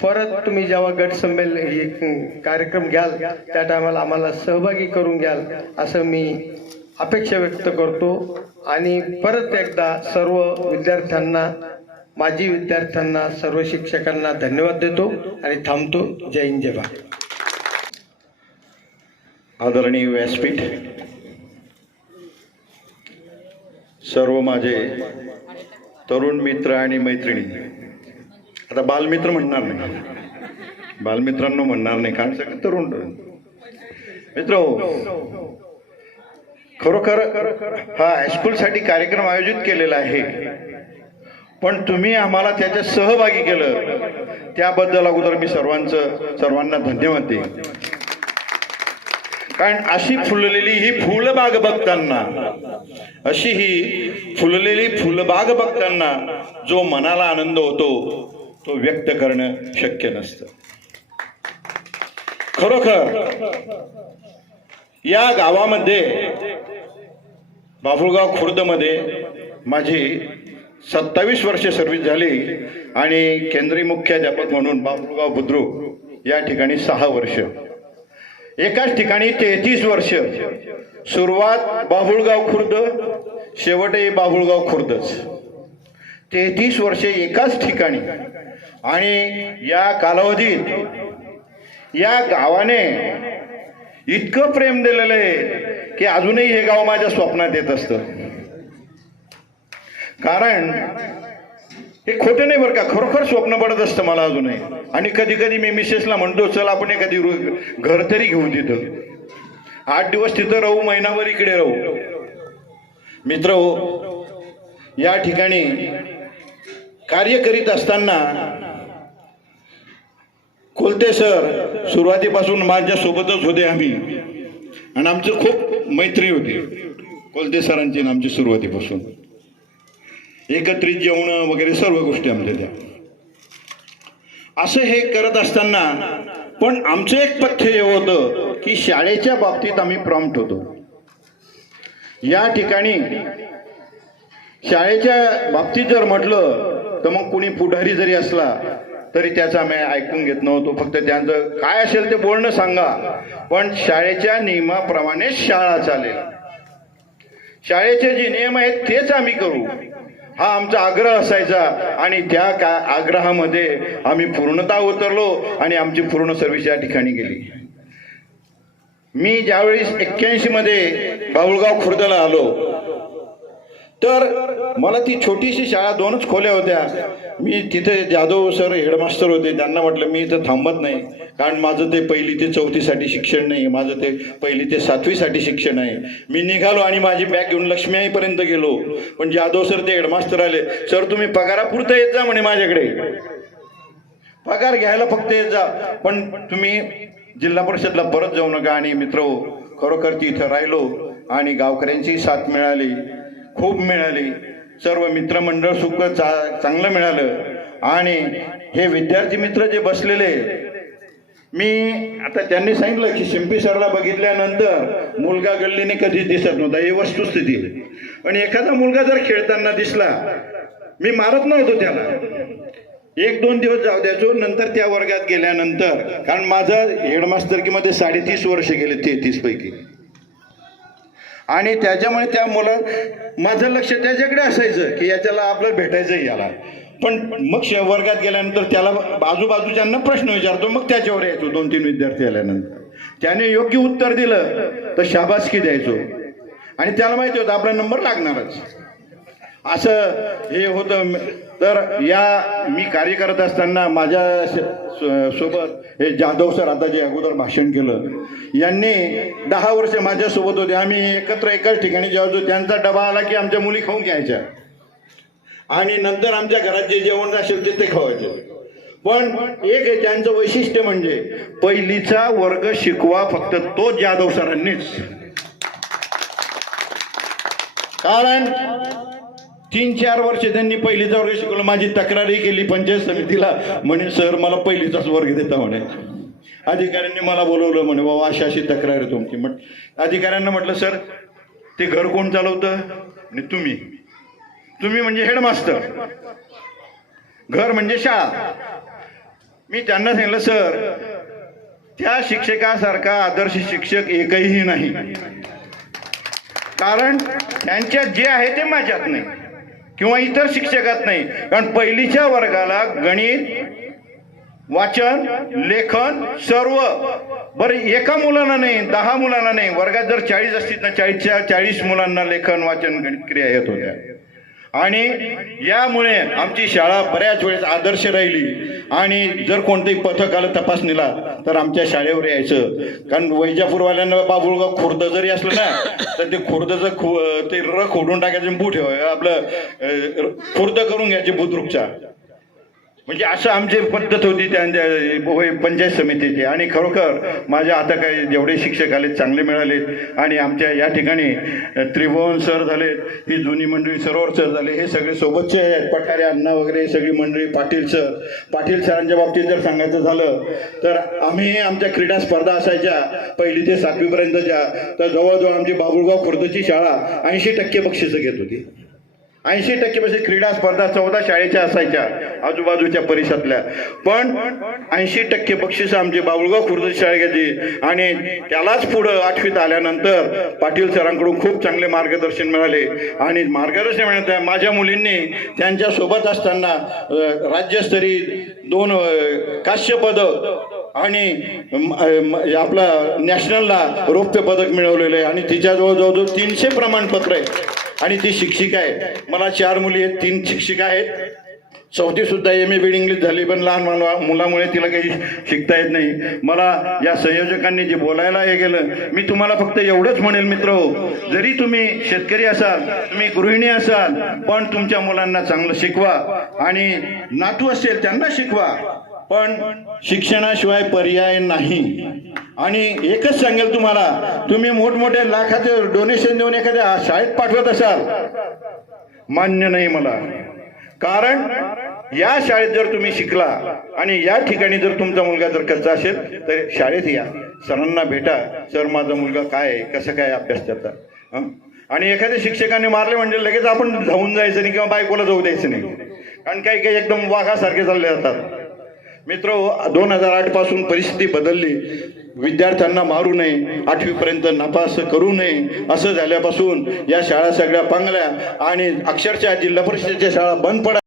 परत तुम्ही जेव्हा गट संमेलन कार्यक्रम घ्याल त्या टायमाला आम्हाला सहभागी करून घ्याल असं मी अपेक्षा व्यक्त करतो. आणि परत एकदा सर्व विद्यार्थ्यांना, माजी विद्यार्थ्यांना, सर्व शिक्षकांना धन्यवाद देतो आणि थांबतो. जय हिंद, जय भारत. आदरणीय व्यासपीठ, सर्व माझे तरुण मित्र आणि मैत्रिणी, आता बालमित्र म्हणणार नाही, बालमित्रांनो म्हणणार नाही, कारण सगळं तरुण मित्र. खरोखर हा हायस्कूलसाठी कार्यक्रम आयोजित केलेला आहे, पण तुम्ही आम्हाला त्याच्यात सहभागी केलं त्याबद्दल अगोदर मी सर्वांना धन्यवाद देईन. कारण अशी फुललेली ही फुलबाग बघताना, अशी ही फुललेली फुलबाग बघताना जो मनाला आनंद होतो तो व्यक्त करणं शक्य नसतं. खरोखर या गावामध्ये, बाभुळगाव खुर्दमध्ये माझी 27 वर्षे सर्व्हिस झाली आणि केंद्रीय मुख्याध्यापक म्हणून बाभुळगाव बुद्रुक या ठिकाणी 6 वर्ष. एकाच ठिकाणी 33 वर्ष. सुरुवात बाभुळगाव खुर्द, शेवटही बाभुळगाव खुर्दच. 33 वर्षे एकाच ठिकाणी. आणि या कालावधीत या गावाने इतकं प्रेम दिलेलं आहे की अजूनही हे गाव माझ्या स्वप्नात येत असतं. कारण हे खोटं नाही बरं का, खरोखर स्वप्न पडत असतं मला अजूनही. आणि कधी कधी मी मिसेसला म्हणतो, चल आपण एखादी घर तरी घेऊन तिथं 8 दिवस तिथं राहू, महिनाभर इकडे राहू. मित्र हो, या ठिकाणी कार्य करीत असताना कोलते सर सुरुवातीपासून माझ्या सोबतच होते आम्ही, आणि आमची खूप मैत्री होती कोलते सरांची आणि आमची सुरुवातीपासून. एकत्रित जेवणं वगैरे सर्व गोष्टी आमच्या त्या. असं हे करत असताना पण आमचं एक पथ्य हे होतं की शाळेच्या बाबतीत आम्ही प्रॉम्प्ट होतो. या ठिकाणी शाळेच्या बाबतीत जर म्हटलं तर मग कुणी पुढारी जरी असला तरी त्याचं आम्ही ऐकून घेत नव्हतो. फक्त त्यांचं काय असेल ते बोलणं सांगा, पण शाळेच्या नियमाप्रमाणे शाळा चालेल, शाळेचे जे नियम आहेत तेच आम्ही करू, हा आमचा आग्रह असायचा. आणि त्या आग्रहामध्ये आम्ही पूर्णतः उतरलो आणि आमची पूर्ण सर्व्हिस या ठिकाणी गेली. मी ज्यावेळी 81 मध्ये बाभुळगाव खुर्दला आलो तर मला ती छोटीशी शाळा 2च खोल्या होत्या. मी तिथे जाधव सर हेडमास्टर होते, त्यांना म्हटलं मी इथं थांबत नाही, कारण माझं ते 1ली ते 4थीसाठी शिक्षण नाही, माझं ते 1ली ते 7वीसाठी शिक्षण आहे. मी निघालो आणि माझी बॅग घेऊन लक्ष्मीआईपर्यंत गेलो. पण जाधव सर ते हेडमास्टर आले, सर तुम्ही पगारापुरतं येत जा म्हणे, माझ्याकडे पगार घ्यायला फक्त येत जा, पण तुम्ही जिल्हा परिषदला परत जाऊ नका. आणि मित्र खरोखर ती इथं राहिलो आणि गावकऱ्यांची साथ मिळाली, खूप मिळाली, सर्व मित्रमंडळ सुख चांगलं मिळालं. आणि हे विद्यार्थी मित्र जे बसलेले, मी आता त्यांनी सांगितलं की शिंपी सरला बघितल्यानंतर मुलगा गल्लीने कधीच दिसत नव्हता, ही वस्तुस्थिती. आणि एखादा मुलगा जर खेळताना दिसला, मी मारत नव्हतो त्याला, 1-2 दिवस जाऊ द्यायचो. नंतर त्या वर्गात गेल्यानंतर, कारण माझं हेडमास्टरकीमध्ये 30.5 वर्ष गेले 33 पैकी, आणि त्याच्यामुळे त्या माझं लक्ष त्याच्याकडे असायचं की याच्याला आपल्याला भेटायचं याला. पण मग वर्गात गेल्यानंतर त्याला आजूबाजूच्यांना प्रश्न विचारतो, मग त्याच्यावर यायचो. 2-3 विद्यार्थी आल्यानंतर त्याने योग्य उत्तर दिलं तर शाबासकी द्यायचो, आणि त्याला माहिती होतं आपला नंबर लागणारच. असं हे होतं. तर मी कार्य करत असताना माझ्या सोबत हे जाधव सर, आता जे अगोदर भाषण केलं, यांनी 10 वर्ष माझ्यासोबत होते. आम्ही एकत्र एकाच ठिकाणी जेवायचो. त्यांचा डबा आला की आमच्या मुली खाऊन घ्यायच्या, आणि नंतर आमच्या घरात जे जेवण असेल ते खावायचे. पण एक आहे त्यांचं वैशिष्ट्य, म्हणजे 1लीचा वर्ग शिकवा फक्त तो जाधव सरांनीच. कारण 3-4 वर्ष त्यांनी 1लीचा वर्ग शिकवलं. माझी तक्रारही केली पंचायत समितीला, म्हणे सर मला 1लीचाच वर्ग देता म्हणे. अधिकाऱ्यांनी मला बोलवलं, म्हणे बाबा अशी अशी तक्रार आहे तुमची. अधिकाऱ्यांना म्हटलं सर ते घर कोण चालवतं? तुम्ही म्हणजे हेडमास्टर, घर म्हणजे शाळा. मी त्यांना सांगितलं सर त्या शिक्षकासारखा आदर्श शिक्षक एकही नाही, कारण त्यांच्यात जे आहे ते माझ्यात नाही किंवा इतर शिक्षकात नाही. कारण 1लीच्या वर्गाला गणित, वाचन, लेखन सर्व बरं एका मुलांना नाही, 10 मुलांना नाही. वर्गात जर 40 असतील ना, 40च्या 40 मुलांना लेखन, वाचन, गणित क्रिया येत होत्या. आणि यामुळे आमची शाळा बऱ्याच वेळेस आदर्श राहिली. आणि जर कोणतंही पथक आलं तपासणीला तर आमच्या शाळेवर यायचं. कारण वैजापूरवाल्यांना बाबुळगाव खुर्द जरी असलं ना, तर ते खुर्दचं ते खोडून टाकायचं, बूट आपलं खुर्द करून घ्यायचे बुद्रुकचा. म्हणजे असं आमची पद्धत होती त्या पंचायत समितीची. आणि खरोखर माझ्या आता काही जेवढे शिक्षक आले चांगले मिळाले. आणि आमच्या या ठिकाणी त्रिभुवन सर झालेत, ही जुनी मंडळी, सरोवर सर झाले, हे सगळे सोबतचे आहेत, पठारे अण्णा वगैरे सगळी मंडळी, पाटील सरांच्या बाबतीत जर सांगायचं झालं तर आम्ही आमच्या क्रीडा स्पर्धा असायच्या 1ली ते 7वी पर्यंतच्या, तर जवळजवळ आमची बाबुळगाव खुर्दची शाळा 80% बक्षिसं घेत होती. 80% पैसे क्रीडा स्पर्धा 14 शाळेच्या असायच्या आजूबाजूच्या परिसरातल्या. पण 80% बक्षीस आमची बाबुळगाव खुर्द शाळेत घेतली. आणि त्यालाच पुढं 8वीत आल्यानंतर पाटील सरांकडून खूप चांगले मार्गदर्शन मिळाले. आणि मार्गदर्शन मिळालं माझ्या मुलींनी त्यांच्यासोबत असताना राज्यस्तरीय 2 कांस्य पदक आणि आपला नॅशनलला रौप्य पदक मिळवलेलं आहे. आणि तिच्याजवळ जवळजवळ 300 प्रमाणपत्र आहे. आणि ती शिक्षिका आहे. मला 4 मुली आहेत, 3 शिक्षिका आहेत. 4थी सुद्धा MA बीड इंग्लिश झाली, पण लहान मुलामुळे तिला काही शिकता येत नाही. मला या संयोजकांनी जे बोलायला हे केलं, मी तुम्हाला फक्त एवढंच म्हणेल मित्र हो, जरी तुम्ही शेतकरी असाल, तुम्ही गृहिणी असाल, पण तुमच्या मुलांना चांगलं शिकवा. आणि नातू असेल त्यांना शिकवा, पण शिक्षणाशिवाय पर्याय नाही. आणि एकच सांगेल तुम्हाला, तुम्ही मोठमोठे लाखाचे डोनेशन देऊन एखाद्या शाळेत पाठवत असाल, मान्य नाही मला. कारण या शाळेत जर तुम्ही शिकला आणि या ठिकाणी जर तुमचा मुलगा जर कच्चा असेल तर शाळेत या, सरांना भेटा, सर माझा मुलगा काय आहे, कसं काय अभ्यास करता. आणि एखाद्या शिक्षकाने मारले म्हणजे लगेच आपण धावून जायचं नाही किंवा बायकोला जाऊ द्यायचं नाही. कारण काही काही एकदम वाघासारखे चालले जातात. मित्र 2008 पासून परिस्थिती बदलली. विद्यार्थ्यांना मारू नये, 8वी पर्यंत नापास करू नये, असं झाल्यापासून या शाळा सगळ्या पांगल्या आणि अक्षरशः जिल्हा परिषदेच्या शाळा बंद पडल्या.